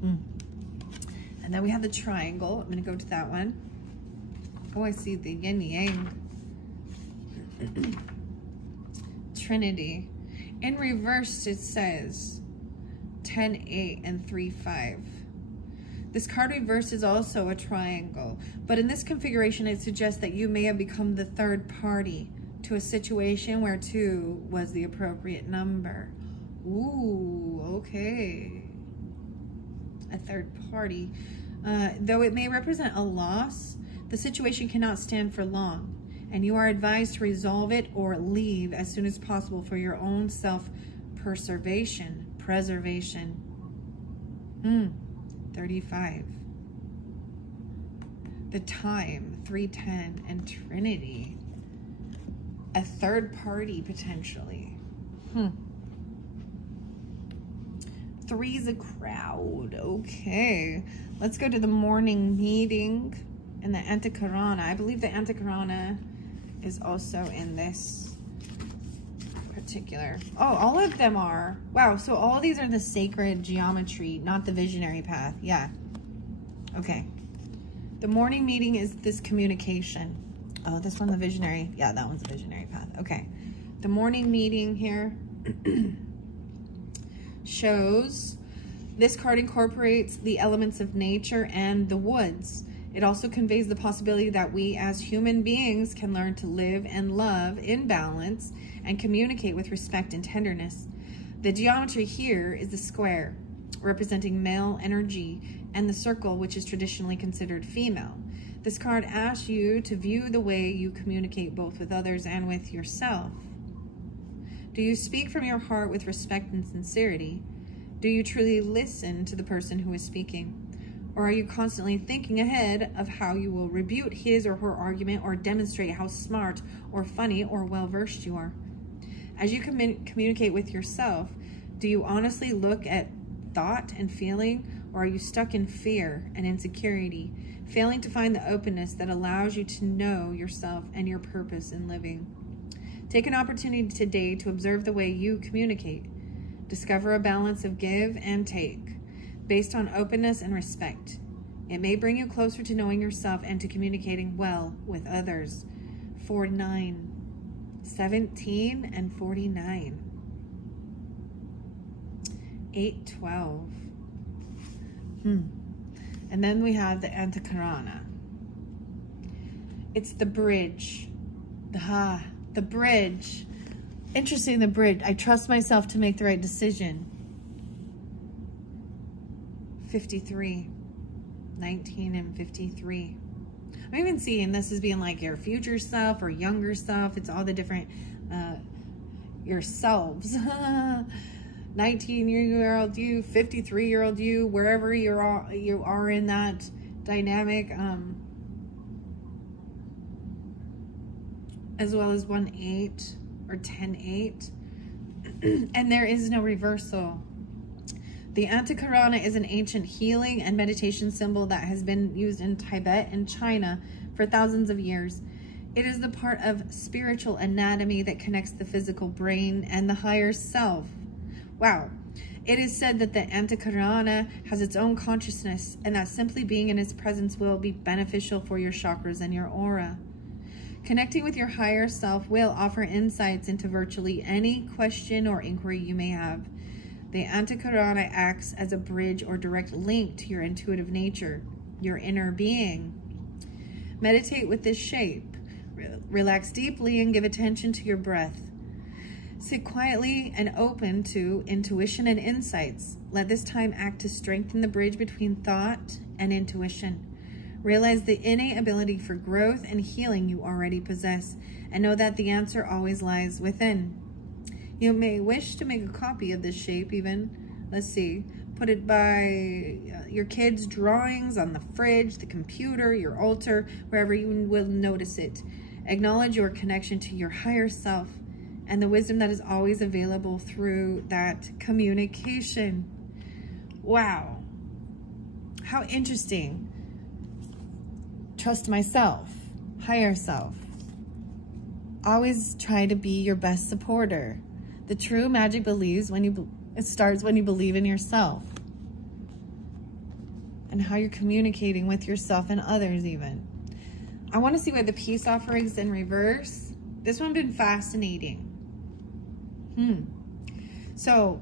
And then we have the triangle. I'm going to go to that one. Oh, I see the yin yang. Trinity. In reverse, it says 10-8 and 3-5. This card reverse is also a triangle, but in this configuration, it suggests that you may have become the third party to a situation where 2 was the appropriate number. Ooh, okay. A third party. Though it may represent a loss, The situation cannot stand for long, and you are advised to resolve it or leave as soon as possible for your own self-preservation. 35. The time, 310, and Trinity. A third party, potentially. 3 is a crowd. Okay. Let's go to the morning meeting and the Antikarana. I believe the Antikarana is also in this particular. Oh, all of them are. Wow, so all these are the sacred geometry, not the visionary path. Yeah. Okay. The morning meeting is this communication. Oh, this one, the visionary. Yeah, that one's the visionary path. Okay. The morning meeting here shows this card incorporates the elements of nature and the woods. It also conveys the possibility that we as human beings can learn to live and love in balance and communicate with respect and tenderness. The geometry here is the square, representing male energy, and the circle, which is traditionally considered female. This card asks you to view the way you communicate both with others and with yourself. Do you speak from your heart with respect and sincerity? Do you truly listen to the person who is speaking? Or are you constantly thinking ahead of how you will rebut his or her argument or demonstrate how smart or funny or well-versed you are? As you communicate with yourself, do you honestly look at thought and feeling, or are you stuck in fear and insecurity, failing to find the openness that allows you to know yourself and your purpose in living? Take an opportunity today to observe the way you communicate. Discover a balance of give and take, based on openness and respect. It may bring you closer to knowing yourself and to communicating well with others. 49, 17, and 49. 812. And then we have the Antikarana. It's the bridge. The bridge. Interesting, the bridge. I trust myself to make the right decision. 53. 19 and 53. I'm even seeing this as being like your future self or younger self. It's all the different yourselves. 19-year-old you, 53-year-old you, wherever you are in that dynamic, as well as 1-8 or 10-8, and there is no reversal. The Antikarana is an ancient healing and meditation symbol that has been used in Tibet and China for thousands of years. It is the part of spiritual anatomy that connects the physical brain and the higher self. Wow. It is said that the Antikarana has its own consciousness, and that simply being in its presence will be beneficial for your chakras and your aura. Connecting with your higher self will offer insights into virtually any question or inquiry you may have. The Antikarana acts as a bridge or direct link to your intuitive nature, your inner being. Meditate with this shape. Relax deeply and give attention to your breath. Sit quietly and open to intuition and insights. Let this time act to strengthen the bridge between thought and intuition. Realize the innate ability for growth and healing you already possess, and know that the answer always lies within. You may wish to make a copy of this shape even. Let's see. Put it by your kids' drawings, on the fridge, the computer, your altar, wherever you will notice it. Acknowledge your connection to your higher self and the wisdom that is always available through that communication. Wow. How interesting. Trust myself, higher self. Always try to be your best supporter. The true magic it starts when you believe in yourself and how you're communicating with yourself and others even. I want to see why the peace offerings in reverse. This one been fascinating. So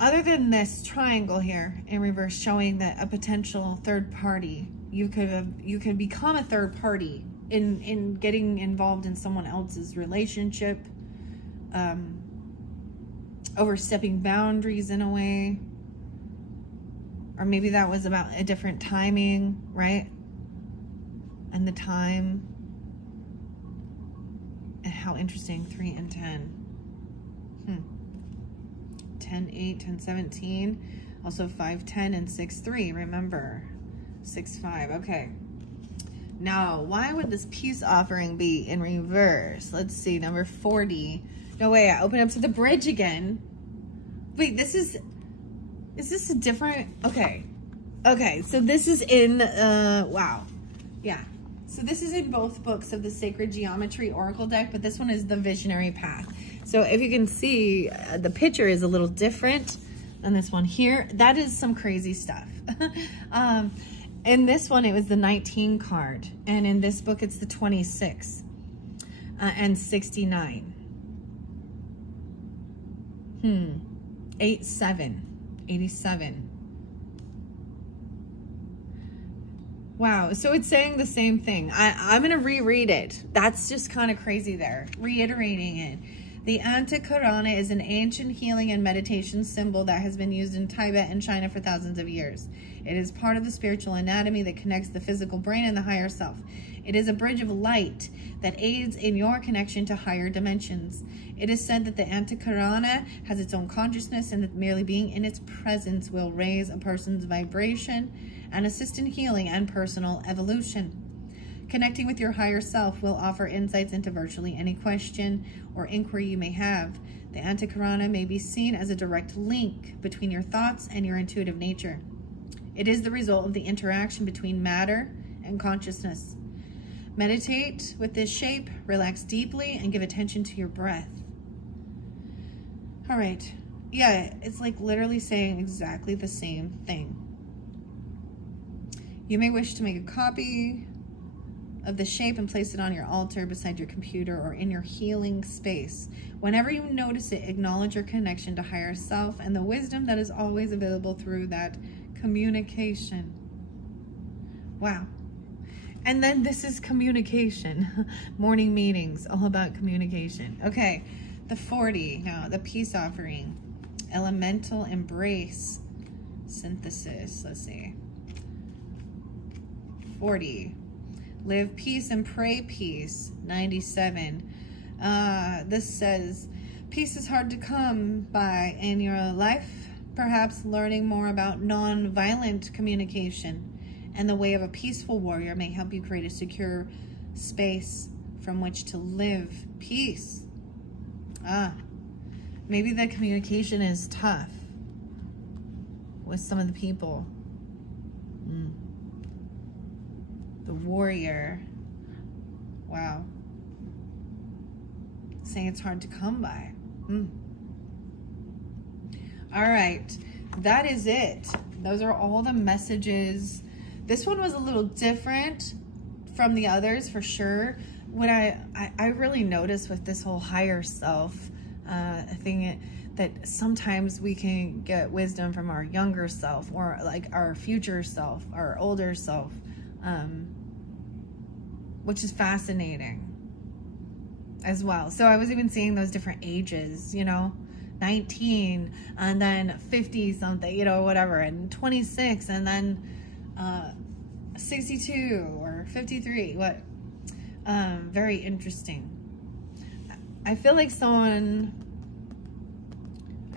other than this triangle here in reverse showing that a potential third party, you could become a third party in getting involved in someone else's relationship, overstepping boundaries in a way, or maybe that was about a different timing, right? And the time. And how interesting, 3 and 10. 10, 8, 10, 17. Also 5, 10, and 6, 3. Remember, 6, 5. Okay. Now, why would this peace offering be in reverse? Let's see, number 40. No way, I open up to the bridge again. Wait, is this a different, okay. Okay, so this is in, wow. Yeah. So this is in both books of the Sacred Geometry Oracle deck, but this one is the Visionary Path. So if you can see, the picture is a little different than this one here. That is some crazy stuff. In this one, it was the 19 card. And in this book, it's the 26 and 69. 87. Wow, so it's saying the same thing. I'm going to reread it. That's just kind of crazy there. Reiterating it. The Antakarana is an ancient healing and meditation symbol that has been used in Tibet and China for thousands of years. It is part of the spiritual anatomy that connects the physical brain and the higher self. It is a bridge of light that aids in your connection to higher dimensions. It is said that the Antakarana has its own consciousness and that merely being in its presence will raise a person's vibration and assist in healing and personal evolution. Connecting with your higher self will offer insights into virtually any question or inquiry you may have. The Antakarana may be seen as a direct link between your thoughts and your intuitive nature. It is the result of the interaction between matter and consciousness. Meditate with this shape, relax deeply, and give attention to your breath. All right. Yeah, it's like literally saying exactly the same thing. You may wish to make a copy of the shape and place it on your altar beside your computer or in your healing space. Whenever you notice it, acknowledge your connection to higher self and the wisdom that is always available through that communication. Wow. And then this is communication. Morning meetings, all about communication. Okay, the 40, now the peace offering. Elemental embrace synthesis, let's see. 40. Live peace and pray peace, 97. This says, peace is hard to come by in your life. Perhaps learning more about non-violent communication and the way of a peaceful warrior may help you create a secure space from which to live peace. Maybe the communication is tough with some of the people. The warrior. Wow. Saying it's hard to come by. All right. That is it. Those are all the messages. This one was a little different from the others for sure. What I really noticed with this whole higher self thing, that sometimes we can get wisdom from our younger self or like our future self, our older self. Which is fascinating as well. So I was even seeing those different ages, you know, 19 and then 50 something, you know, whatever, and 26 and then 62 or 53. What? Very interesting. I feel like someone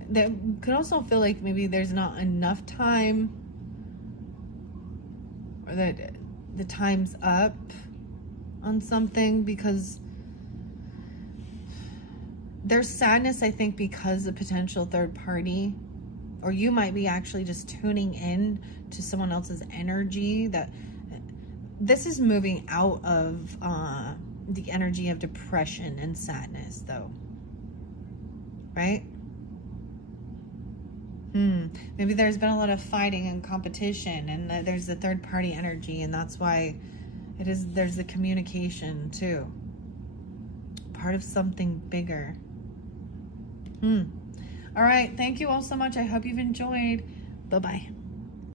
that could also feel like maybe there's not enough time, or that the time's up on something, because there's sadness, I think, because of potential third party, or you might be actually just tuning in to someone else's energy. That this is moving out of the energy of depression and sadness, though, right? Maybe there's been a lot of fighting and competition, and there's the third party energy, and that's why there's the communication too. Part of something bigger. All right. Thank you all so much. I hope you've enjoyed. Bye-bye.